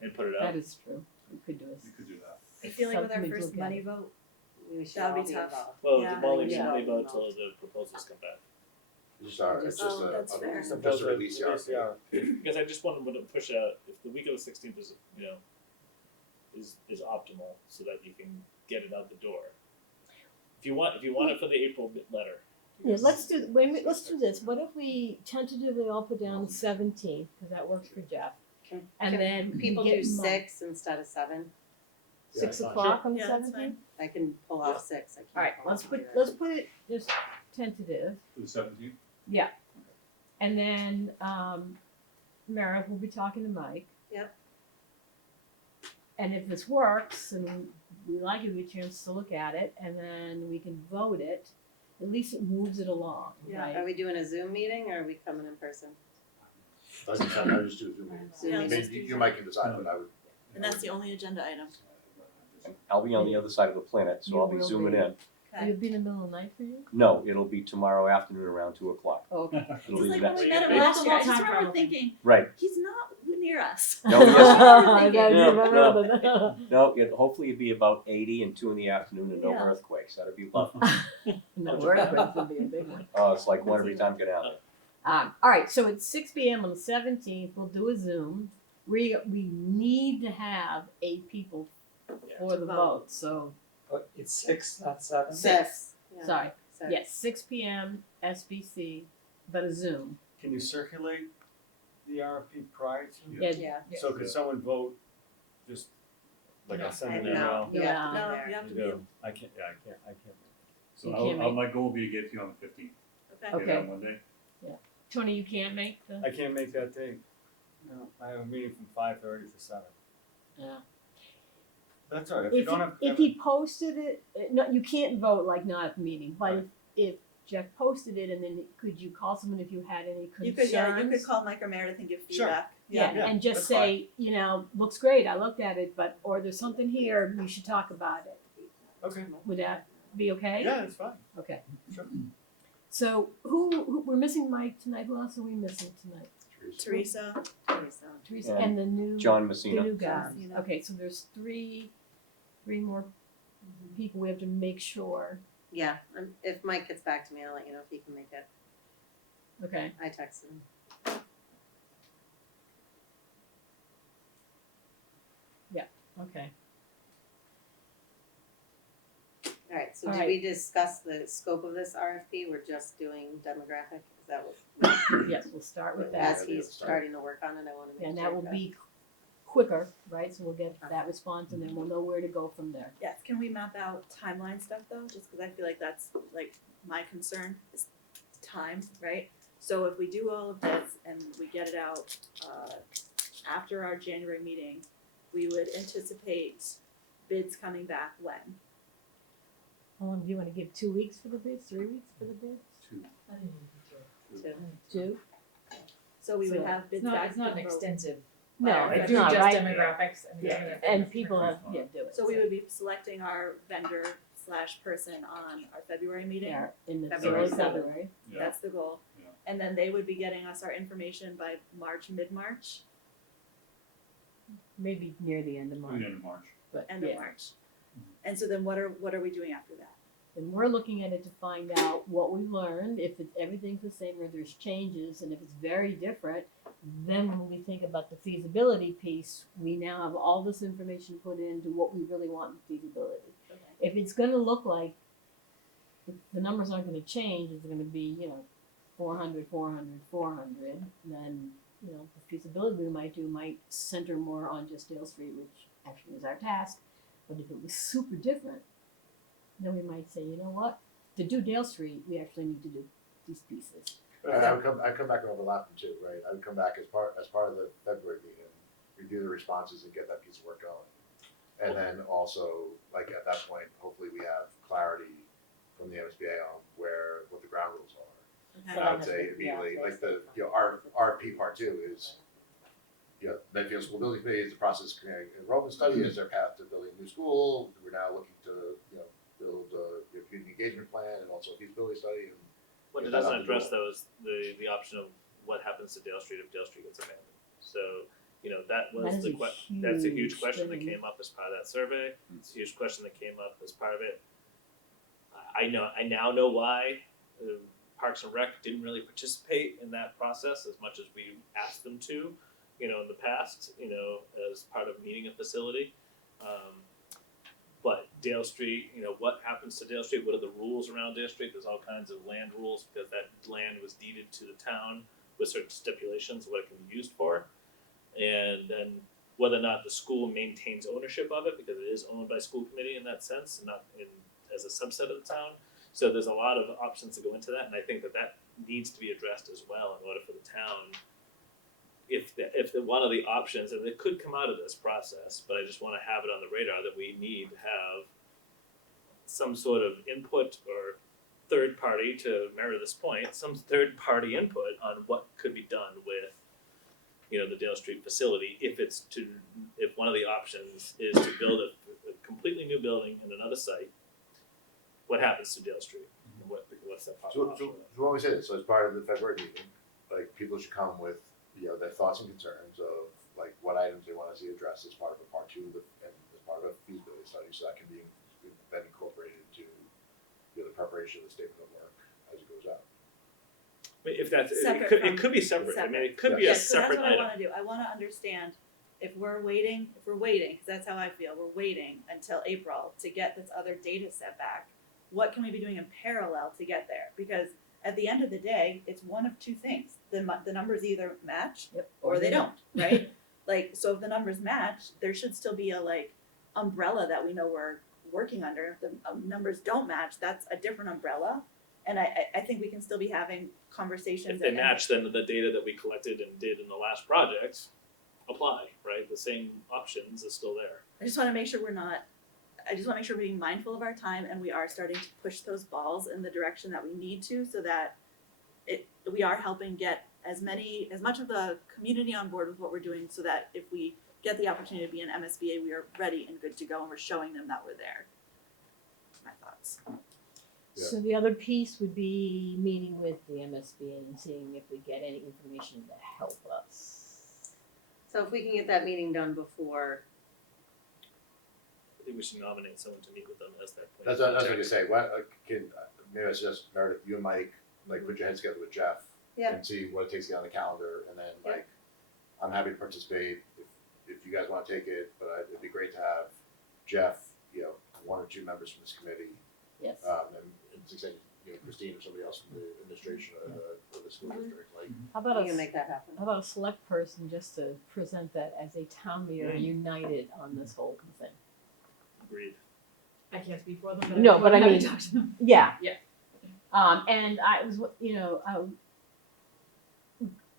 And put it That out. is true. We could do You could do that. I feel like with our Subcommittee first look at money it. vote, We should That would all be be tough. involved. Well, Yeah. the only Yeah. we vote till the proposals come back. It's just Oh, that's fair. just to release the RP. RFP. Because I just wanted to push out, if the week of the 16th is, is optimal so that you can get it out the door. If you want it for the April letter. Yeah, let's do, wait a minute, let's do this. What if we tentatively all put down the 17th, because that works for Jeff. Can- And can then we People get do Mike. 6 instead of 7. 6 Yeah, o'clock on the Yeah, that's 17th? I can pull off 6, I can't. Alright, pull let's off put, either. let's put it just tentative. For the 17th? And then, Meredith will be talking to Mike. Yep. And if this works, and we like it, we get a chance to look at it, and then we can vote it, at least it moves it along, Yeah. right? Are we doing a Zoom meeting or are we coming in person? Doesn't sound, I just do Zoom meeting. Zoom Yeah, I meeting. let's mean, do you Zoom. might can decide, but I would. And that's the only agenda item. I'll be on the other side of the planet, so You I'll be will zooming be. in. Okay. It'll be in the middle of the night for you? No, it'll be tomorrow afternoon around 2 o'clock. Oh, okay. It'll It's be like the when next. we met him Yeah. last year, I just Time remember travel. thinking, Right. he's not near us. No, yes. I Yeah, No, no, hopefully it'd be about 80 and 2 in the afternoon and no Yeah. earthquakes. That'd be lovely. No, earthquake's gonna be a big one. Oh, it's like one every time you get down there. All right, so it's 6 p.m. on the 17th. We'll do a Zoom. We need to have 8 people for To the vote. vote. So But it's 6, not 7. 6. Yeah, sorry, 6. yes, 6 p.m. SBC, but a Zoom. Can you circulate the RFP prior to? Yeah. So could someone vote just, like I send an No, email? you have to be No, there. you have to You be, do. I can't, yeah, I can't. So You can't my goal will be to get to you on the 15th. okay. Okay. On Monday. Tony, you can't make the. I can't make that date. No, I have a meeting from 5:30 to 7. Yeah. That's all right, if you If don't have. he posted it, no, you can't vote like not at the meeting. But Right. if Jeff posted it, and then could you call someone if you had any You concerns? could call Mike or Meredith and give Sure. feedback. Yeah, Yeah, and just that's say, you know, looks great, I looked at it, but, or there's something here, we should talk about it. Okay. Would that be okay? Yeah, it's fine. Okay. Sure. So who, we're missing Mike tonight, who else are we missing tonight? Teresa. Teresa And and the new, John the Messina. new guy. Messina. Okay, so there's three more people we have to make sure, Yeah, if Mike gets back to me, I'll let you know if he can make it. okay? I texted him. Okay. Alright, so All did right. we discuss the scope of this RFP? We're just doing demographic? Is that what, Yes, we'll start with Yeah. that. as he's starting to work on it, I wanna make sure. And that will be quicker, right? So we'll get that response and then we'll know where to go from there. Yes, can we map out timeline stuff though, just cause I feel like that's like my concern is time, right? So if we do all of this and we get it out, after our January meeting, we would anticipate bids coming back when? How long do you wanna give, 2 weeks for the bids, 3 weeks for the bids? So, 2? So we would So have bids It's not, back. it's not an from both. extensive. No, RFP. it's Do not, just right? demographics and. Yeah, demographics. and people have, do it. So we would be selecting our vendor / person on our February meeting. Yeah, in the February February, 7th. February. Yeah. That's the goal. Yeah. And then they would be getting us our information by March, mid-March, Maybe near the end of March, End of March. but end of yeah. March. And so then what are we doing after that? And we're looking at it to find out what we learned, if everything's the same or there's changes, and if it's very different, then when we think about the feasibility piece, we now have all this information put into what we really want in feasibility. Okay. If it's gonna look like the numbers aren't gonna change, it's gonna be, 400, 400, 400, then, the feasibility we might do might center more on just Dale Street, which actually is our task. But if it was super different, then we might say, you know what, to do Dale Street, we actually need to do these pieces. And I'd come back and overlap them too, right? I would come back as part of the February meeting, review the responses and get that piece of work going. And then also, like at that point, hopefully we have clarity from the MSBA on what the ground rules are. Okay. I would say immediately, like our RFP part two is, Medfield School Building Committee is the process of creating an enrollment study as their path to building a new school. We're now looking to, build a community engagement plan and also a feasibility study and What Get it that doesn't out the address door. though is the option of what happens to Dale Street if Dale Street gets abandoned. So, that was That is the that's a huge question that thing. came up as part of that survey. It's a huge question that came up as part of it. I now know why Parks and Rec didn't really participate in that process as much as we asked them to, in the past, as part of needing a facility. But Dale Street, what happens to Dale Street? What are the rules around Dale Street? There's all kinds of land rules because that land was deeded to the town with certain stipulations of what it can be used for. And then whether or not the school maintains ownership of it, because it is owned by school committee in that sense, not as a subset of the town. So there's a lot of options to go into that, and I think that needs to be addressed as well in order for the town. If one of the options, and it could come out of this process, but I just want to have it on the radar that we need to have some sort of input or third party, to Meredith's point, some third party input on what could be done with, the Dale Street facility. If one of the options is to build a completely new building in another site, what happens to Dale Street? What's that So what option? we say this, so as part of the February meeting, like people should come with, their thoughts and concerns of like what items they wanna see addressed as part of a part two and as part of a feasibility study, so that can be then incorporated into, the preparation of the statement of work as it goes out. If that's, Separate it could be separate. I mean, it could be a Yes, so separate that's what I item. wanna do. I wanna understand if we're waiting, cause that's how I feel, we're waiting until April to get this other data set back. What can we be doing in parallel to get there? Because at the end of the day, it's one of two things. The numbers either match Yep. or they don't, right? So if the numbers match, there should still be a umbrella that we know we're working under. If the numbers don't match, that's a different umbrella. And I think we can still be having conversations. If they and- match, then the data that we collected and did in the last project apply, right? The same options is still there. I just wanna make sure we're not, I just wanna make sure we're being mindful of our time and we are starting to push those balls in the direction that we need to, so that we are helping get as much of the community on board with what we're doing, so that if we get the opportunity to be an MSBA, we are ready and good to go and we're showing them that we're there. My thoughts. So the other piece would be meeting with the MSBA and seeing if we get any information to help us. So if we can get that meeting done before, I think we should nominate someone to meet with them as that point. That's what I was gonna say, what, maybe I suggest, Meredith, you and Mike, like, put your heads together with Jeff. Yeah. And see what it takes to get on the calendar, and then Yeah. like, I'm happy to participate if you guys wanna take it, but it'd be great to have Jeff, one or two members from this committee. Yes. And to say, Christine or somebody else from the administration of the school district, like, How we about can make that happen. how about a select person just to present that as a town we are united on this whole thing? Agreed. I can't speak for them, but No, but I happy mean- to talk to them. Yeah. Yeah. And I was,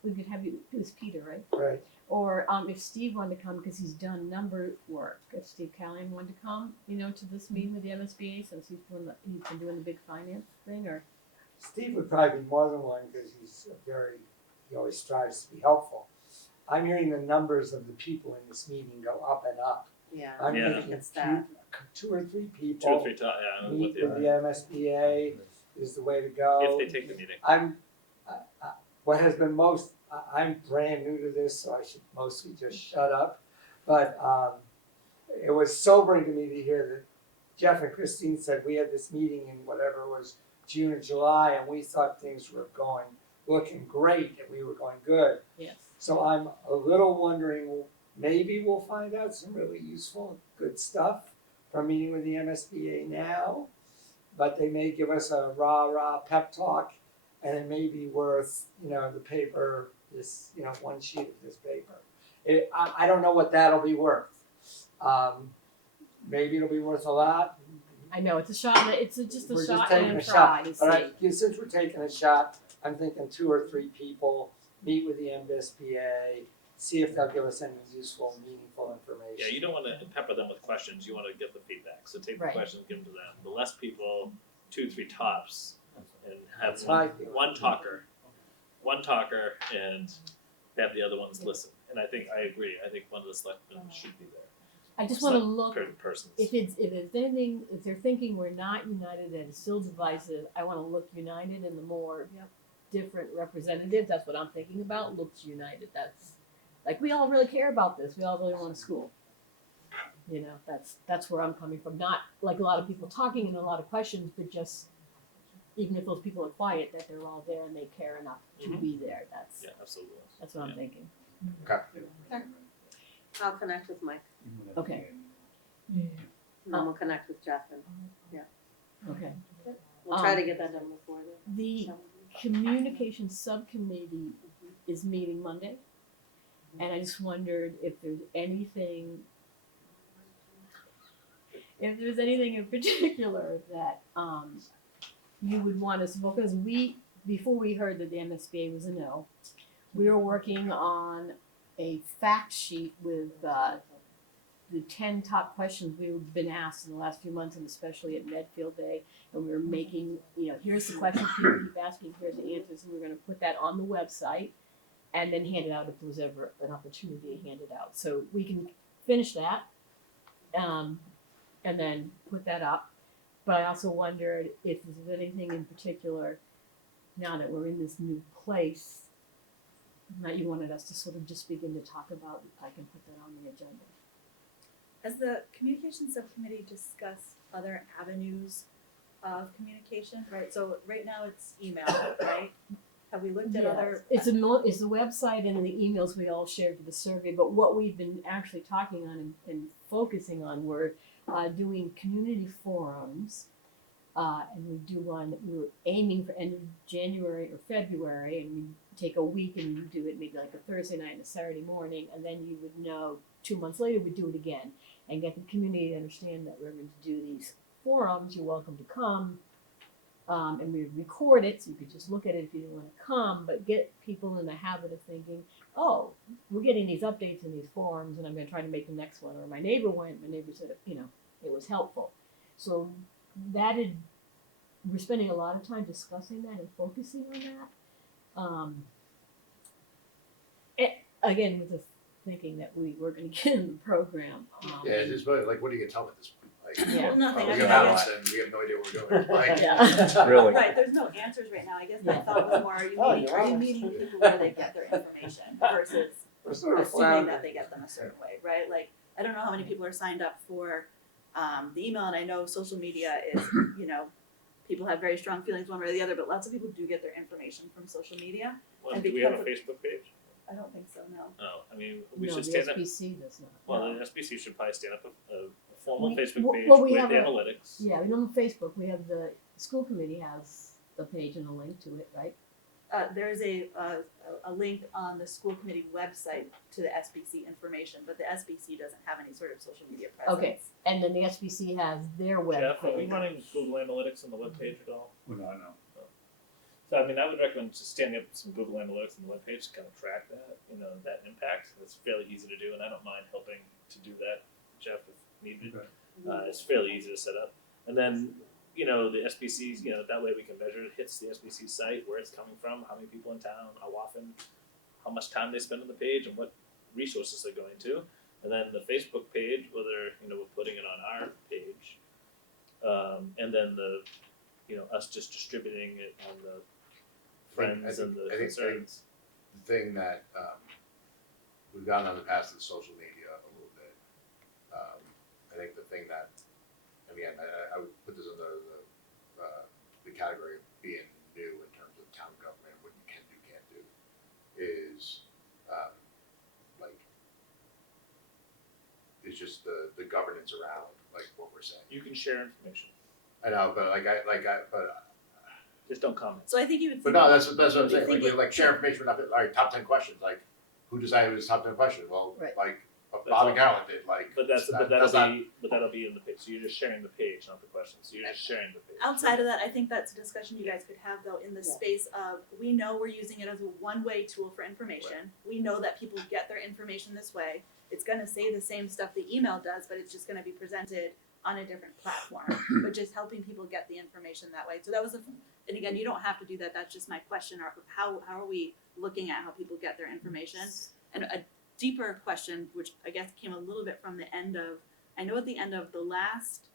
we could have you, it was Peter, right? Right. Or if Steve wanted to come, because he's done number work, if Steve Callahan wanted to come, to this meeting with the MSBA, since he's been doing the big finance thing, or, Steve would probably be more than one, because he always strives to be helpful. I'm hearing the numbers of the people in this meeting go up and up. Yeah, I'm Yeah. I think thinking it's that. two or three Two or people three times, yeah, meet with with the, the MSBA is the way to go. if they take the meeting. What has been I'm brand new to this, so I should mostly just shut up. But it was sobering to me to hear that Jeff and Christine said we had this meeting in whatever it was June or July, and we thought things were looking great, and we were going good. yes. So I'm a little wondering, maybe we'll find out some really useful, good stuff from meeting with the MSBA now, but they may give us a rah-rah pep talk, and it may be worth, the paper, this, one sheet of this paper. I don't know what that'll be worth. Maybe it'll be worth a lot. I know, it's a shot, it's just a We're shot just taking and a a try shot. to But see. since we're taking a shot, I'm thinking 2 or 3 people, meet with the MSBA, see if they'll give us any useful, meaningful information. Yeah, you don't wanna pepper them with questions, you wanna get the feedback, so take the Right. questions, give them to them. The less people, 2, 3 tops, and have That's my feeling. one talker and have the other ones listen. And I agree, I think one of the selectmen should be there. I just wanna look, Persons. if they're thinking we're not united and it's still divisive, I wanna look united, and the more different representatives, that's what I'm thinking about, looks united, that's, like, we all really care about this, we all really want a school. That's where I'm coming from, not like a lot of people talking and a lot of questions, but just, even if those people are quiet, that they're all there and they care enough to Mhm. be there, that's Absolutely. what I'm Yeah. thinking. I'll connect with Mike, Okay, and then we'll connect with Jeff, and okay. we'll try to get that done before The the. communication subcommittee is meeting Monday, and I just wondered if there's anything in particular that you would want us to focus, before we heard that the MSBA was a no, we were working on a fact sheet with the 10 top questions we've been asked in the last few months, and especially at Medfield Day, and we were making, here's the questions people keep asking, here's the answers, and we're gonna put that on the website and then hand it out if there was ever an opportunity to hand it out. So we can finish that, and then put that up. But I also wondered if there's anything in particular, now that we're in this new place, that you wanted us to sort of just begin to talk about, if I can put that on the agenda. Has the communication subcommittee discussed other avenues of communication, right? So right now it's email, right? Have we looked at other? It's the website and the emails we all shared for the survey, but what we've been actually talking on and focusing on were doing community forums, and we do one, we were aiming for end of January or February, and we take a week and we do it maybe like a Thursday night and a Saturday morning, and then you would know 2 months later we'd do it again, and get the community to understand that we're going to do these forums, you're welcome to come. And we would record it, so you could just look at it if you didn't want to come, but get people in the habit of thinking, oh, we're getting these updates in these forums, and I'm going to try to make the next one. Or my neighbor said, it was helpful. So we're spending a lot of time discussing that and focusing on that. Again, with the thinking that we were gonna get in the program. Yeah, it's really like, what are you gonna tell them at this point? Like, Yeah. Well, nothing, we I got mean, I balance guess, and we have no idea what we're doing. Like, Yeah. Really? right, there's no answers right now, I guess my Yeah. thought was more, are you Oh, meeting, you're are you right. meeting people where they get their information versus We're sort of assuming floundering. that they get them a certain way, right? Like, I don't know how many people are signed up for the email, and I know social media is, people have very strong feelings one way or the other, but lots of people do get their information from social media. Well, And do we have a because Facebook page? I don't think so, no. No, I mean, we No, should the stand up, SBC does not. well, the SBC should probably stand up a formal We- Facebook well- page well, we with have a- analytics. Yeah, we know on Facebook, we have the school committee has the page and a link to it, right? There's a link on the school committee website to the SBC information, but the SBC doesn't have any sort of social media presence. Okay. And then the SBC has their web Jeff, are we page. running Google Analytics on the webpage at all? Well, no, no. So I mean, I would recommend just standing up some Google Analytics on the webpage to kind of track that, that impact. It's fairly easy to do, and I don't mind helping to do that, Jeff, if needed. Okay. It's fairly easy to set up. And then, the SBCs, that way we can measure it hits the SBC site, where it's coming from, how many people in town, how often, how much time they spend on the page, and what resources they're going to. And then the Facebook page, whether, we're putting it on our page, and then us just distributing it on the friends and the I think concerns. the thing that we've gone on the past is social media a little bit. I think the thing that, again, I would put this under the category of being new in terms of town government, what you can do, can't do, is is just the governance around what we're saying. You can share information, I know, but just don't comment. So I think you would But think. no, that's what I'm You saying. think Like, it- like share information, but not like top 10 questions. Like, who decided it was top 10 question? Well, Right. like That's Bob all. and Carolyn did. Like, But that'll not. be in the page. So you're just sharing the page, not the questions. So you're just sharing the page. Outside of that, I think that's a discussion you guys could have though in the Yeah. space of, we know we're using it as a one-way tool for information. We know that people get their information this way. It's gonna say the same stuff the email does, but it's just gonna be presented on a different platform. But just helping people get the information that way. So that was and again, you don't have to do that, that's just my question, or how are we looking at how people get their information? And a deeper question, which I guess came a little bit from the end of, I know at the end of the last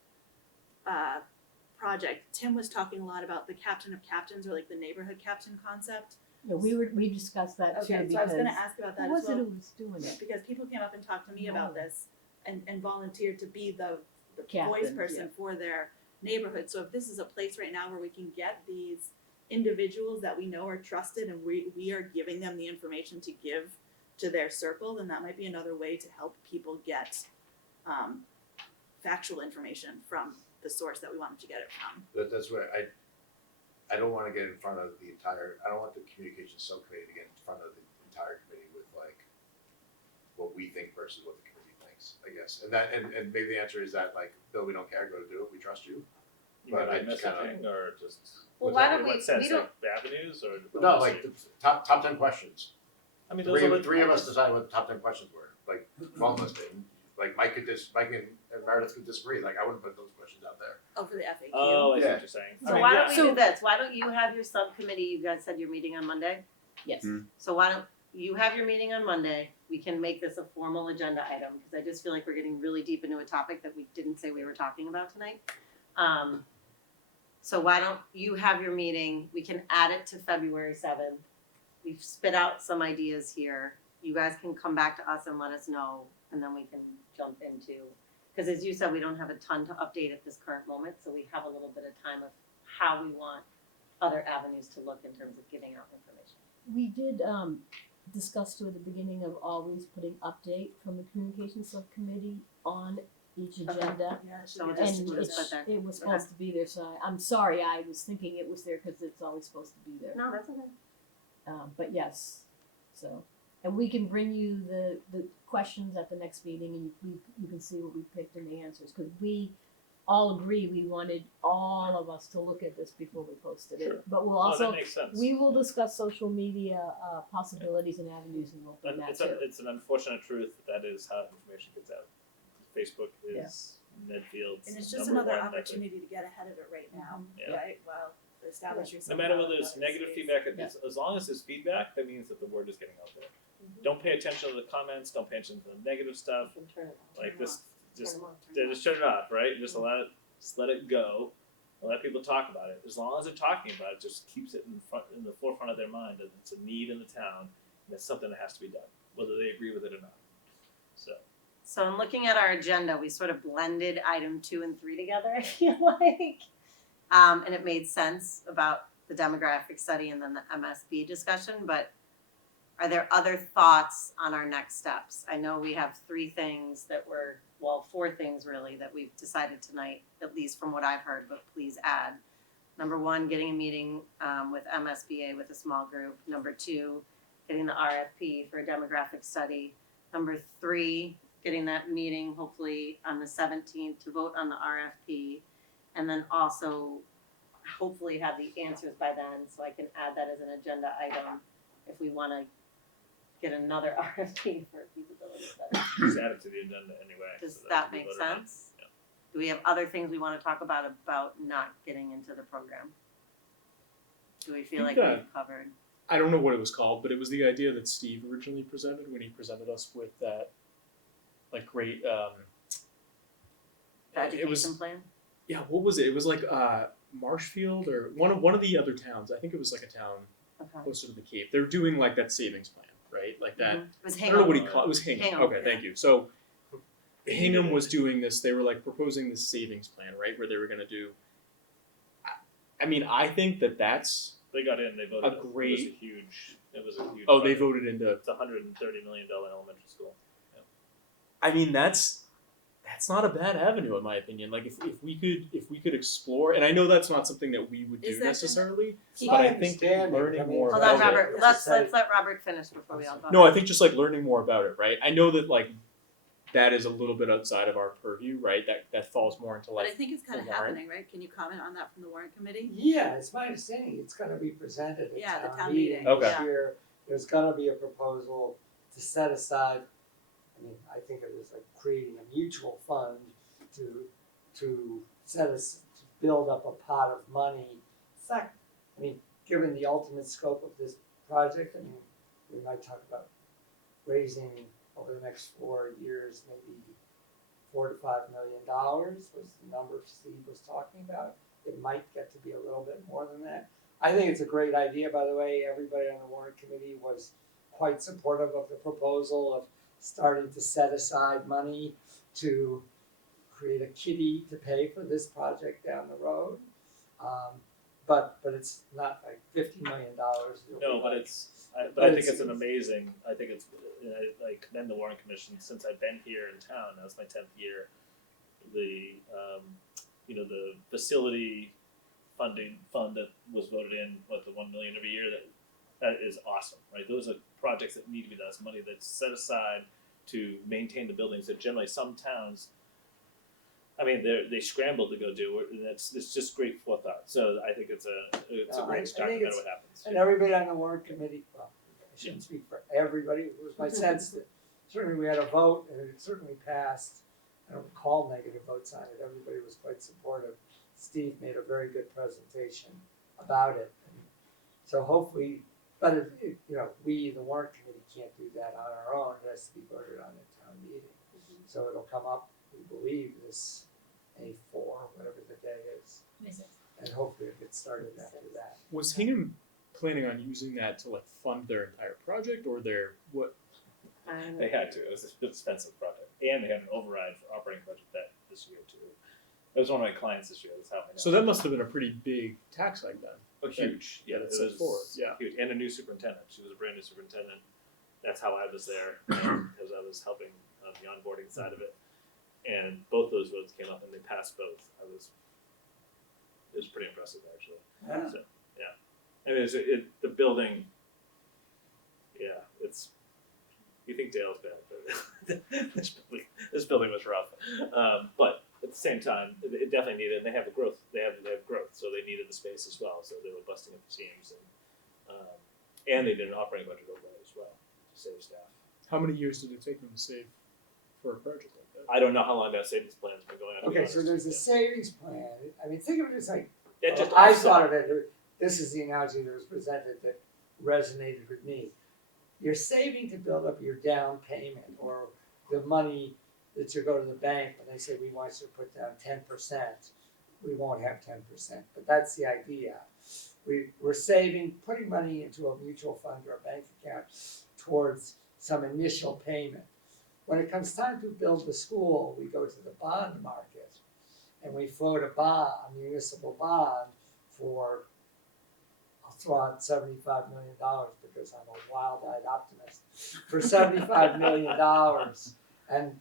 project, Tim was talking a lot about the captain of captains, or like the neighborhood captain concept. Yeah, we discussed that too Okay, because so I was gonna ask about that who as was it well, who was doing it? because people came up and talked to me about Oh. this and volunteered to be the voice Captain, person yeah. for their neighborhood. So if this is a place right now where we can get these individuals that we know are trusted and we are giving them the information to give to their circle, then that might be another way to help people get factual information from the source that we want them to get it from. That's where I don't want to get in front of the entire. I don't want the communications subcommittee to get in front of the entire committee with what we think versus what the committee thinks. I guess, and maybe the answer is that Bill, we don't care. Go to do it. We trust you. You But mean I like just kinda- messaging or just Well, why don't in we, what sense, we don't, like the avenues or But no, like the top 10 questions. I mean, those are the Three of us decided what the top 10 questions were. Like one listing. Like Mike and Meredith could disagree. Like I wouldn't put those questions out there. Oh, for the FAQ. Oh, I see Yeah. what you're saying. so I mean, why yeah. don't we do this? Why don't you have your subcommittee, you guys said you're meeting on Monday? Yes. So why don't you have your meeting on Monday? We can make this a formal agenda item, because I just feel like we're getting really deep into a topic that we didn't say we were talking about tonight. So why don't you have your meeting, we can add it to February 7th. We've spit out some ideas here. You guys can come back to us and let us know, and then we can jump into, because as you said, we don't have a ton to update at this current moment, so we have a little bit of time of how we want other avenues to look in terms of giving out information. We did discuss too at the beginning of always putting update from the communications subcommittee on each agenda. Yeah, it should So be it there. just- And we'll just put that. it was supposed to be there, so I'm sorry, I was thinking it was there because it's always supposed to be there. No, that's okay. But yes, so, and we can bring you the questions at the next meeting and you can see what we picked and the answers. Cause we all agree we wanted all of us to look at this before we posted Sure. it. But we'll Oh, that also, makes sense. we will discuss social media, possibilities and avenues and we'll bring that It's too. an unfortunate truth that is how information gets out. Facebook is Medfield's And it's just number another one method. opportunity to get ahead of it right now, Yeah. right? While establishing No some matter kind of whether it's other negative space. feedback, Yeah. as long as there's feedback, that means that the word is getting out there. Don't pay attention to the comments. Don't pay attention to the negative stuff. You can turn it off. Like this, just Turn 'em off, turn 'em yeah, off. just turn it off, right? Just let it go. And let people talk about it. As long as they're talking about it, just keeps it in the forefront of their mind that it's a need in the town and it's something that has to be done, whether they agree with it or not. So in looking at our agenda, we sort of blended item 2 and 3 together, I feel like. And it made sense about the demographic study and then the MSB discussion, but are there other thoughts on our next steps? I know we have 4 things really that we've decided tonight, at least from what I've heard, but please add. Number 1, getting a meeting with MSBA with a small group. Number 2, getting the RFP for a demographic study. Number 3, getting that meeting hopefully on the 17th to vote on the RFP. And then also hopefully have the answers by then so I can add that as an agenda item if we want to get another RFP for a feasibility study. Just add it to the agenda anyway. Does so that we make vote on it. sense? Do we have other things we want to talk about not getting into the program? Do we feel I like think we've covered? I don't know what it was called, but it was the idea that Steve originally presented when he presented us with that, like, great. The education it was plan? yeah. What was it? It was like Marshfield or one of the other towns. I think it was like a town Okay. closer to the Cape. They're doing like that savings plan, right? Like that. Mhm. It was I don't know what he Hingham. called it. Was Hingham. Hingham, Okay, yeah. thank you. So Hingham was doing this. They were like proposing this savings plan, right? Where they were going to do. I mean, I think that's. They got in. They voted. A great- It was a huge. Oh, they project. voted into. It's a $130 million elementary school. I mean, that's not a bad avenue in my opinion. Like if we could explore, and I know that's not something that we would Is do that necessarily, It's but my I think understanding, learning I mean, more Hold about on, it. Robert. It's Let's a let Robert finish before we all go. No, I think just like learning more about it, right? I know that like that is a little bit outside of our purview, right? That falls more into But I like think it's kind of the warrant. happening, right? Can you comment on that from the warrant committee? Yeah, it's my understanding it's gonna be presented Yeah, the at town town meeting meeting. this Okay. year. There's gonna be a proposal to set aside, I mean, I think it is like creating a mutual fund to build up a pot of money. It's not, I mean, given the ultimate scope of this project, I mean, we might talk about raising over the next 4 years, maybe $4 to $5 million was the number Steve was talking about. It might get to be a little bit more than that. I think it's a great idea, by the way. Everybody on the warrant committee was quite supportive of the proposal of starting to set aside money to create a kitty to pay for this project down the road. But it's not like $50 million. No, but I think it's an amazing. I think it's. I commend the Warren Commission since I've been here in town. That was my 10th year. The the facility funding fund that was voted in, the $1 million every year. That is awesome, right? Those are projects that need to be done. It's money that's set aside to maintain the buildings that generally some towns. I mean, they scrambled to go do it, and it's just great forethought. So I think it's a great start no matter what happens. And everybody on the warrant committee, well, I shouldn't speak for everybody, it was my sense that certainly we had a vote and it certainly passed. I don't recall negative votes on it, everybody was quite supportive. Steve made a very good presentation about it. And so hopefully, but we, the warrant committee, can't do that on our own, it has to be voted on at town meeting. So it'll come up, we believe, this May 4, whatever the day is. And hopefully it gets started after that. Was Hingham planning on using that to like fund their entire project or their what? They had to. It was an expensive project, and they had an override for operating budget this year too. It was one of my clients this year. That's how I know. So that must have been a pretty big tax hike then. Oh, huge. Yeah, that it set was forward, yeah. huge. And a new superintendent. She was a brand new superintendent. That's how I was there because I was helping the onboarding side of it. And both those votes came up and they passed both. It was pretty impressive actually. Yeah. So yeah, and the building. Yeah, it's. You think Dale's bad, but this building was rough. But at the same time, it definitely needed. And they have the growth. They have growth, so they needed the space as well. So they were busting up the seams, and they did an operating budget override as well to save staff. How many years did it take them to save for a project like that. I don't know how long that savings plan's been going on. to be Okay, so honest. there's a savings plan. I mean, think of it as like, It just I offset. thought of it, this is the analogy that was presented that resonated with me. You're saving to build up your down payment or the money that you go to the bank and they say, we want you to put down 10%. We won't have 10%, but that's the idea. We're saving, putting money into a mutual fund or a bank account towards some initial payment. When it comes time to build the school, we go to the bond market and we float a municipal bond for, I'll throw out $75 million because I'm a wild-eyed optimist, for $75 million. And,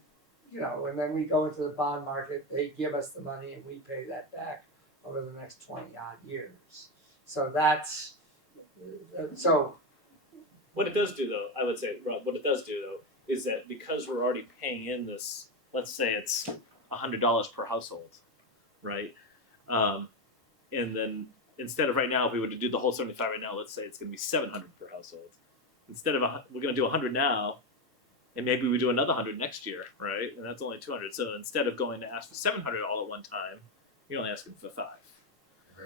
you know, and then we go into the bond market, they give us the money and we pay that back over the next 20 odd years. So that's, so, What it does do, though, I would say, Rob, what it does do, though, is that because we're already paying in this, let's say it's $100 per household, right? And then instead of right now, if we were to do the whole 75 right now, let's say it's going to be $700 per household. Instead of we're going to do 100 now, and maybe we do another 100 next year, right? And that's only 200. So instead of going to ask for 700 all at one time, you're only asking for 5.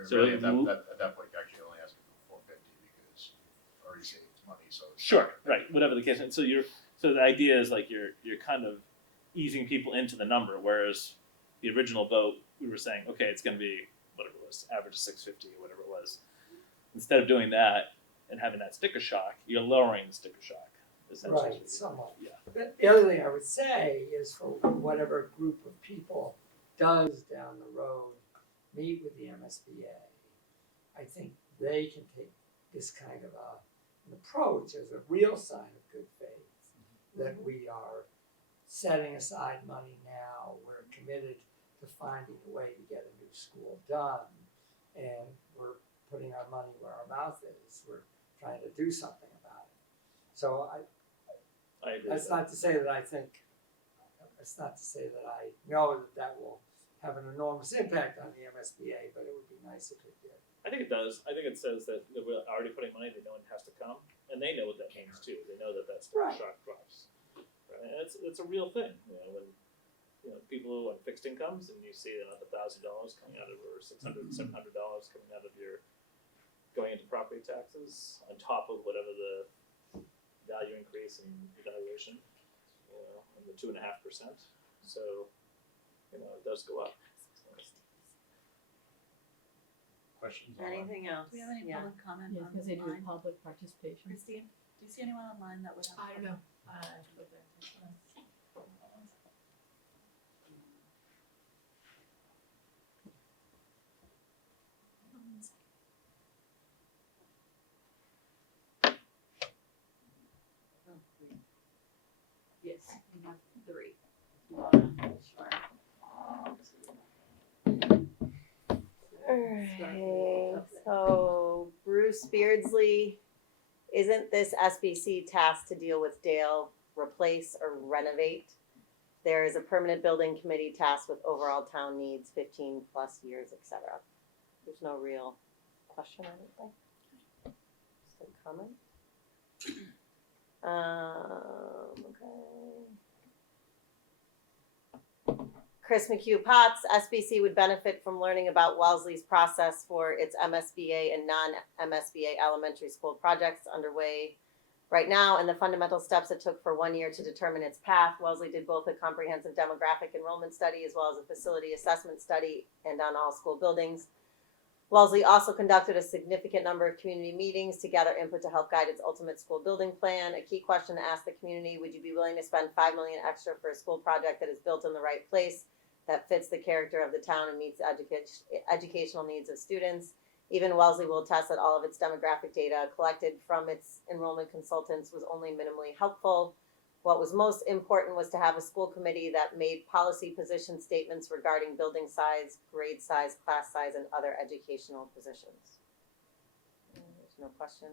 So Really, it at will- that point, you're actually only asking for 450 because you've already saved money, so. it's Sure, not- right, whatever the case. And so so the idea is like you're kind of easing people into the number, whereas the original vote we were saying, okay, it's going to be whatever it was, average of 650 or whatever it was. Instead of doing that and having that sticker shock, you're lowering the sticker shock. Essentially. right, somewhat. Yeah. The other thing I would say is for whatever group of people does down the road meet with the MSBA, I think they can take this kind of an approach as a real sign of good faith, that we are setting aside money now, we're committed to finding a way to get a new school done, and we're putting our money where our mouth is, we're trying to do something about it. So I agree. that's with that. not to say that I think, it's not to say that I know that that will have an enormous impact on the MSBA, but it would be nice if it did. I think it does. I think it says that we're already putting money, they know it has to come, and they know what that means too. They know that that's sticker Right. shock drops. Right? And it's a real thing. You know, when people who are on fixed incomes and you see another $1,000 coming out of or $600, $700 coming out of your going into property taxes on top of whatever the value increase in evaluation, and the 2.5%. So, it does go up. Questions? on that? Anything else? Do we have any Yeah. public comment Yeah, because they do online? public participation. Christine, do you see anyone online that would have? I don't know. I put that. Yes, you have 3. Alright, so Bruce Beardsley, isn't this SBC tasked to deal with Dale, replace or renovate? There is a permanent building committee tasked with overall town needs, 15 plus years, etc. There's no real question, I don't think. Just a comment. Okay. Chris McHugh Potts, SBC would benefit from learning about Wellesley's process for its MSBA and non-MSBA elementary school projects underway right now and the fundamental steps it took for 1 year to determine its path. Wellesley did both a comprehensive demographic enrollment study as well as a facility assessment study and on all school buildings. Wellesley also conducted a significant number of community meetings to gather input to help guide its ultimate school building plan. A key question to ask the community: would you be willing to spend $5 million extra for a school project that is built in the right place, that fits the character of the town and meets educational needs of students? Even Wellesley will attest that all of its demographic data collected from its enrollment consultants was only minimally helpful. What was most important was to have a school committee that made policy position statements regarding building size, grade size, class size, and other educational positions. There's no question.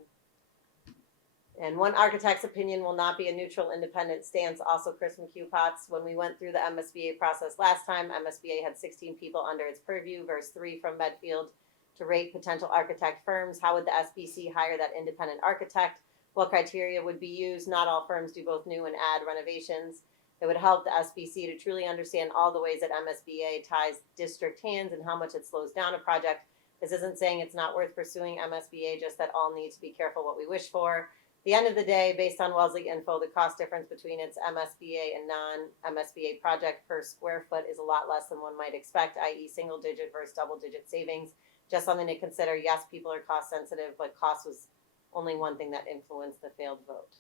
And one architect's opinion will not be a neutral, independent stance. Also, Chris McHugh Potts, when we went through the MSBA process last time, MSBA had 16 people under its purview versus 3 from Medfield to rate potential architect firms. How would the SBC hire that independent architect? What criteria would be used? Not all firms do both new and add renovations. It would help the SBC to truly understand all the ways that MSBA ties district hands and how much it slows down a project. This isn't saying it's not worth pursuing MSBA, just that all need to be careful what we wish for. At the end of the day, based on Wellesley info, the cost difference between its MSBA and non-MSBA project per square foot is a lot less than one might expect, i.e. single digit versus double digit savings. Just something to consider. Yes, people are cost sensitive, but cost was only one thing that influenced the failed vote.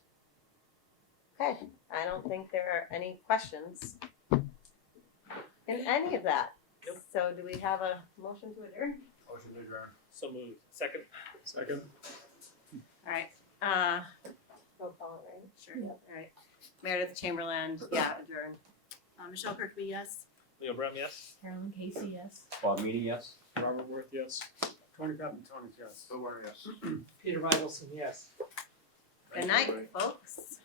Okay, I don't think there are any questions in any of that. Nope. So do we have a motion to adjourn? Motion to adjourn. So moved. Second. Second. All right, roll call, right? Sure. All right. Meredith Chamberlain, yeah, adjourn. Michelle Kirkby, yes. Leo Brem, yes. Carolyn Casey, yes. Bob Meany, yes? Robert Worth, yes. Tony Pepin, Tony's yes. Bill Warner, yes. Peter Michelson, yes. Good night, folks.